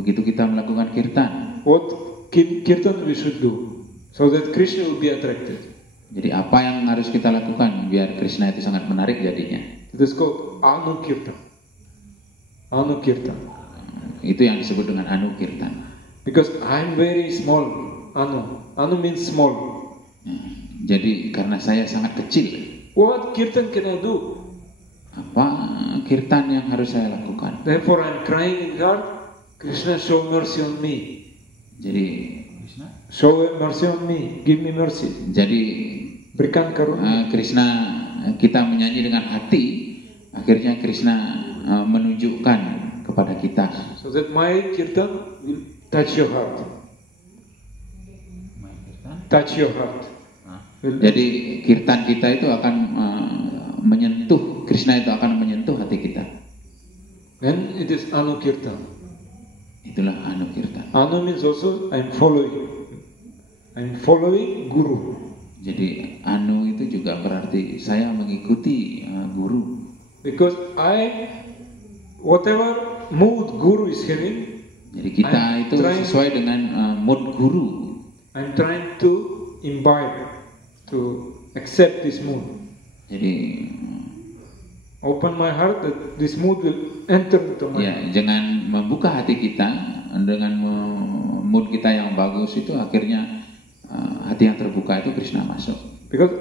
begitu kita melakukan kirtan, what kirtan we should do so that Krishna will be attracted? Jadi apa yang harus kita lakukan biar Krishna itu sangat menarik jadinya? It is called Anu Kirtan. Anu Kirtan. Itu yang disebut dengan Anu Kirtan. Because I'm very small. Anu. Anu means small. Jadi karena saya sangat kecil. What kirtan can I do? Apa kirtan yang harus saya lakukan? Therefore I'm crying in heart. Krishna show mercy on me. Jadi show mercy on me. Give me mercy. Jadi berikan karunia. Krishna, kita menyanyi dengan hati, akhirnya Krishna menunjukkan kepada kita. So that my kirtan will touch your heart. Touch your heart. Jadi kirtan kita itu akan menyentuh, Krishna itu akan menyentuh hati kita. Then it is Anu Kirtan. Itulah Anu Kirtan. Anu means also I'm following Guru. Jadi Anu itu juga berarti saya mengikuti guru. Because whatever mood Guru is having, jadi kita itu sesuai dengan mood guru. I'm trying to imbibe, to accept this mood. Jadi open my heart that this mood will enter into my heart. Jangan membuka hati kita dengan mood kita yang bagus itu akhirnya hati yang terbuka itu Krishna masuk. Because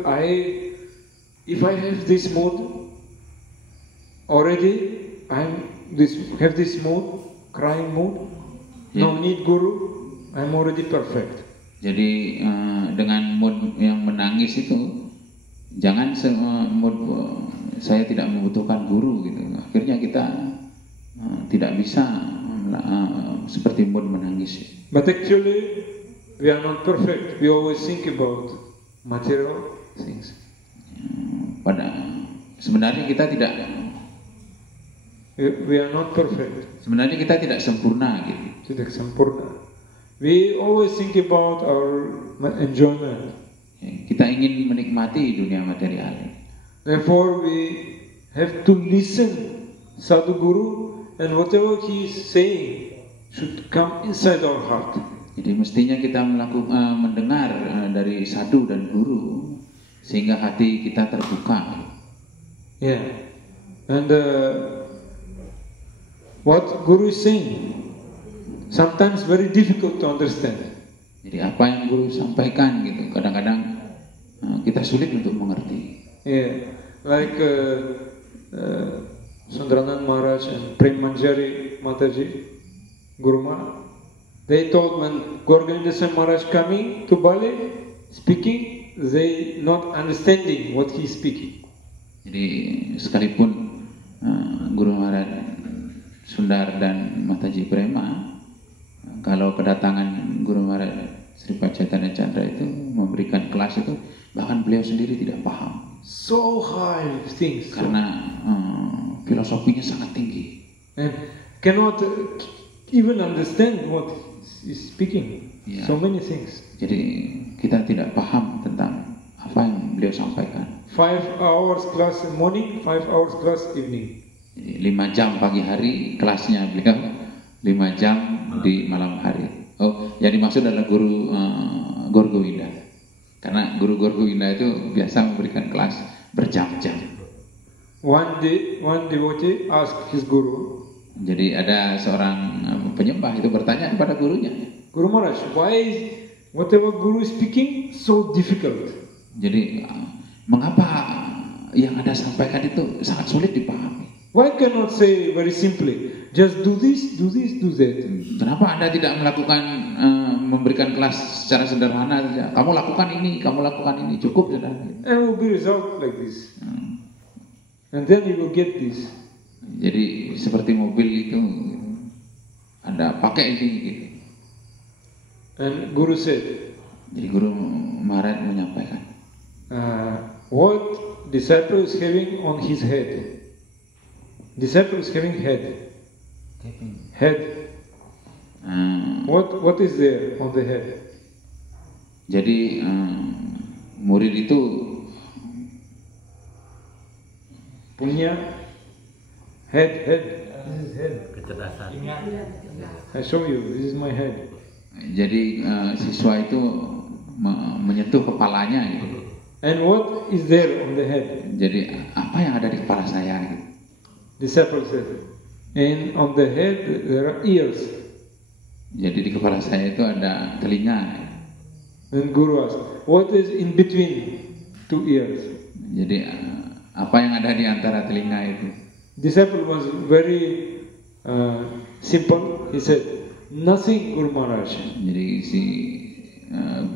if I have this mood already, have this mood, crying mood, no need Guru, I'm already perfect. Jadi dengan mood yang menangis itu jangan mood saya tidak membutuhkan guru gitu. Akhirnya kita tidak bisa seperti mood menangis. But actually we are not perfect. We always think about material things. Sebenarnya kita tidak. We are not perfect. Sebenarnya kita tidak sempurna gitu. Tidak sempurna. We always think about our enjoyment. Kita ingin menikmati dunia material. Therefore we have to listen Sadhu Guru, and whatever he is saying should come inside our heart. Jadi mestinya kita mendengar dari sadhu dan guru sehingga hati kita terbuka. Yeah, and what Guru is saying sometimes very difficult to understand. Jadi apa yang guru sampaikan gitu, kadang-kadang kita sulit untuk mengerti. Yeah, like Sundaranand Maharaj and Prem Manjari Mataji, Guru Maharaj. They told when Gorgananda Maharaj coming to Bali, speaking, they not understanding what he is speaking. Jadi sekalipun Guru Maharaj Sundar dan Mataji Prema, kalau kedatangan Guru Maharaj Sri Chaitanya Chandra itu memberikan kelas itu, bahkan beliau sendiri tidak paham. So high things. Karena filosofinya sangat tinggi. And cannot even understand what is speaking. Yeah. So many things. Jadi kita tidak paham tentang apa yang beliau sampaikan. 5 hours class in morning, 5 hours class evening. Jadi 5 jam pagi hari kelasnya beliau, 5 jam di malam hari. Oh, yang dimaksud adalah guru Gorgowinda. Karena guru Gorgowinda itu biasa memberikan kelas berjam-jam. One devotee asked his guru, Jadi ada seorang penyembah itu bertanya kepada gurunya, Guru Maharaj, why is whatever guru is speaking so difficult? jadi mengapa yang Anda sampaikan itu sangat sulit dipahami? Why cannot say very simply, just do this, do this, do that? Kenapa Anda tidak melakukan memberikan kelas secara sederhana saja? Kamu lakukan ini, cukup sudah. And will be result like this. And then you will get this. Jadi seperti mobil itu Anda pakai ini gitu. And Guru said, Jadi Guru Maharaj menyampaikan, what disciple is having on his head? Disciple is having head. Head. What is there on the head? Jadi murid itu punya head. This is head. Kecerdasan. I show you. This is my head. Jadi siswa itu menyentuh kepalanya gitu. And what is there on the head? Jadi apa yang ada di kepala saya gitu. Disciple said. And on the head there are ears. Jadi di kepala saya itu ada telinga. And Guru asked, what is in between two ears? Jadi apa yang ada di antara telinga itu? Disciple was very simple. He said, nothing, Guru Maharaj. Jadi si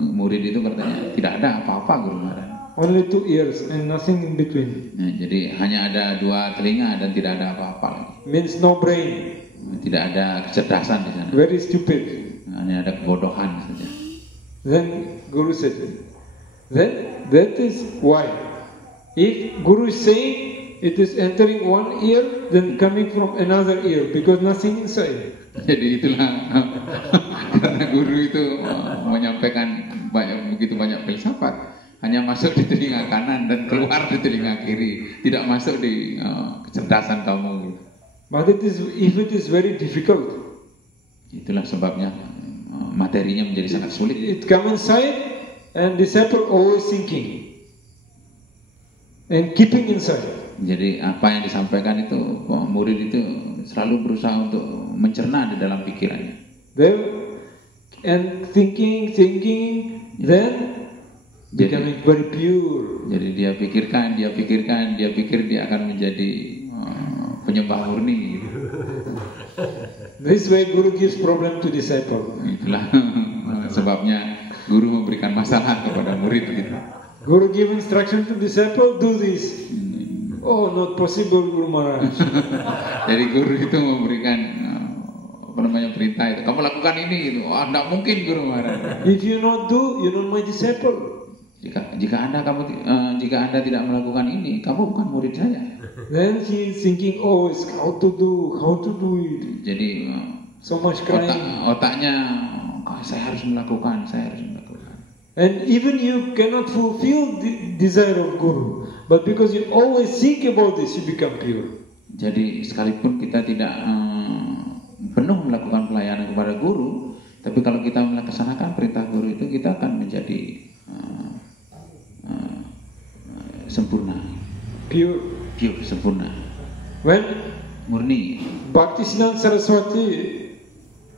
murid itu bertanya, tidak ada apa-apa Guru Maharaj. Only two ears and nothing in between. Nah, jadi hanya ada 2 telinga dan tidak ada apa-apa lagi. Means no brain. Tidak ada kecerdasan di sana. Very stupid. Hanya ada kebodohan saja. Then Guru said, that is why. If Guru is saying it is entering one ear, then coming from another ear, because nothing inside. Jadi itulah karena guru itu menyampaikan begitu banyak filsafat, hanya masuk di telinga kanan dan keluar di telinga kiri, tidak masuk di kecerdasan kamu. Gitu. But if it is very difficult, itulah sebabnya materinya menjadi sangat sulit. It come inside, and disciple always thinking and keeping inside. Jadi apa yang disampaikan itu murid itu selalu berusaha untuk mencerna di dalam pikirannya. And thinking, then becoming very pure. Jadi dia pikir dia akan menjadi penyembah murni. Gitu. This way Guru gives problem to disciple. Itulah sebabnya guru memberikan masalah kepada murid gitu. Guru give instruction to disciple, do this. Oh, not possible, Guru Maharaj. Jadi guru itu memberikan perintah itu. Kamu lakukan ini gitu. Oh, tidak mungkin Guru Maharaj. If you not do, you not my disciple. Jika anda tidak melakukan ini, kamu bukan murid saya. Then he is thinking, oh, how to do it. Jadi so much crying. Otaknya, saya harus melakukan. And even you cannot fulfill the desire of Guru, but because you always think about this, you become pure. Jadi sekalipun kita tidak penuh melakukan pelayanan kepada guru, tapi kalau kita melaksanakan perintah guru itu, kita akan menjadi sempurna. Pure, sempurna. When murni. Bhaktisiddhanta Saraswati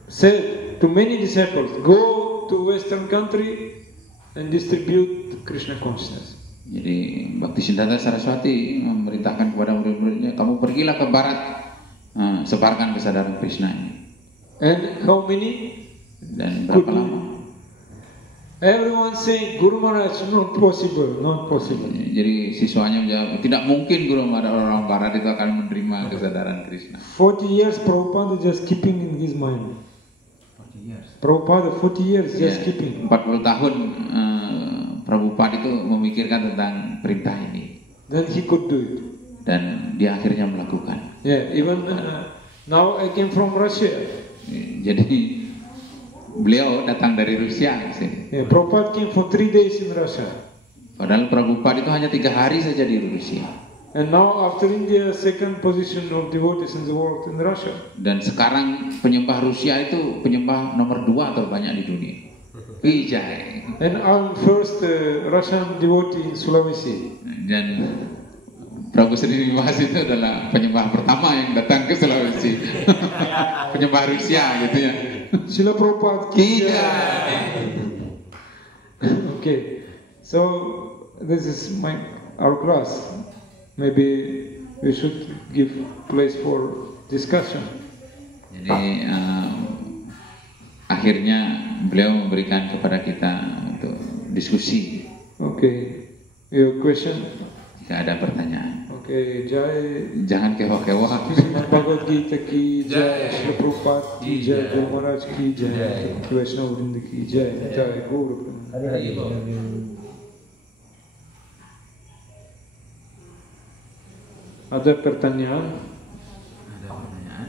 said to many disciples, go to Western country and distribute Krishna consciousness. Jadi Bhaktisiddhanta Saraswati memerintahkan kepada murid-muridnya, kamu pergilah ke barat, sebarkan kesadaran Krishna ini. And how many? Dan berapa lama? Everyone saying, Guru Maharaj, not possible, not possible. Jadi siswanya menjawab, tidak mungkin Guru, ada orang Barat itu akan menerima kesadaran Krishna. 40 years Prabhupada just keeping in his mind. 40 years. Prabhupada 40 years just Ya, keeping. 40 tahun Prabhupada itu memikirkan tentang perintah ini. Then he could do it. Dan dia akhirnya melakukan. Yeah, even now I came from Russia. Jadi beliau datang dari Rusia ke sini. Yeah, Prabhupada came for 3 days in Russia. Padahal Prabhupada itu hanya 3 hari saja di Rusia. And now after India, second position of devotees in the world in Russia. Dan sekarang penyembah Rusia itu penyembah nomor 2 terbanyak di dunia. Vijay. And I'm first Russian devotee in Sulawesi. Dan Prabu Srinivas itu adalah penyembah pertama yang datang ke Sulawesi. Penyembah Rusia gitu ya. Srila Prabhupada. Okay, so this is our class. Maybe we should give place for discussion. Jadi akhirnya beliau memberikan kepada kita untuk diskusi. Okay, your question? Jika ada pertanyaan. Okay, Jai. Jangan kewa-kewa. Srimad Bhagavad Gita ki Jai, Srila Prabhupada ki Jai, Guru Maharaj ki Jai, Vaishnava Vrinda ki Jai, Jai Guru. Ada pertanyaan? Ada pertanyaan?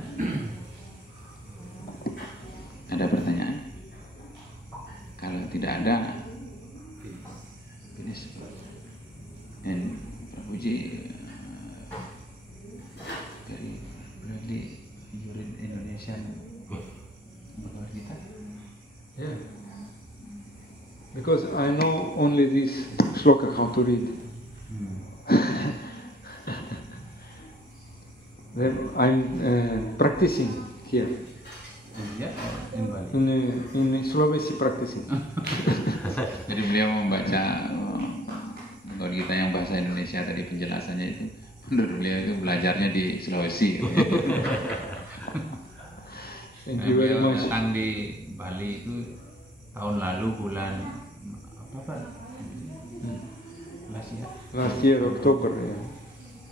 Ada pertanyaan? Kalau tidak ada, finish. Dan Prabuji dari berarti Yurin Indonesian Bhagavad Gita. Yeah. Because I know only this sloka how to read. Then I'm practicing here. India or in Bali? In Sulawesi practicing. Jadi beliau membaca Bhagavad Gita yang bahasa Indonesia tadi penjelasannya itu. Menurut beliau itu belajarnya di Sulawesi. Thank you very Beliau much. datang di Bali itu tahun lalu bulan apa Pak? Last year October. Yeah.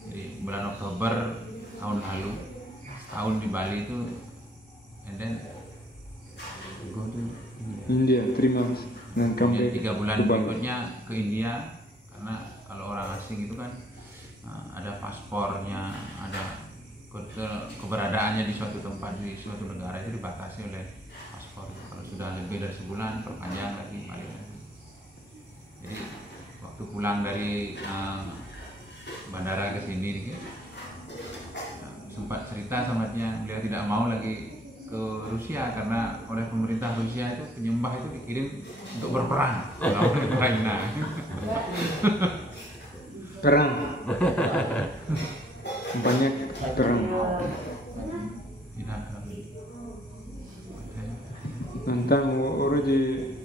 Di bulan Oktober tahun lalu, tahun di Bali itu, and then go to India 3 months and come back. 3 bulan to Bali. berikutnya ke India, karena kalau orang asing itu kan ada paspornya, ada keberadaannya di suatu tempat, di suatu negara itu dibatasi oleh paspor. Kalau sudah lebih dari sebulan perpanjang lagi balik lagi. Jadi waktu pulang dari bandara ke sini sempat cerita sama dia, beliau tidak mau lagi ke Rusia karena oleh pemerintah Rusia itu penyembah itu dikirim untuk berperang melawan Ukraina. Perang. Banyak perang. Tentang already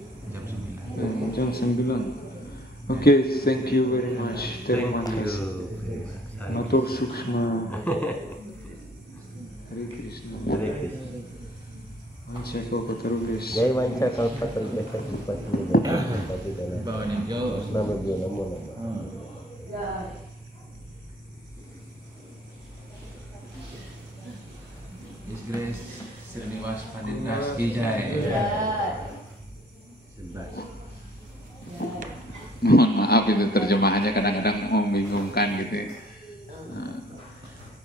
jam 9. Okay, thank you very much. Terima kasih. Matur Sukshma. Hare Krishna. Vancha Kalpatarubhyaścha. Jai Vancha Kalpatarubhyaścha Bawa ninjau. Namo Namo. His Grace Srinivas Pandit Das Ki Jai. Mohon maaf itu terjemahannya kadang-kadang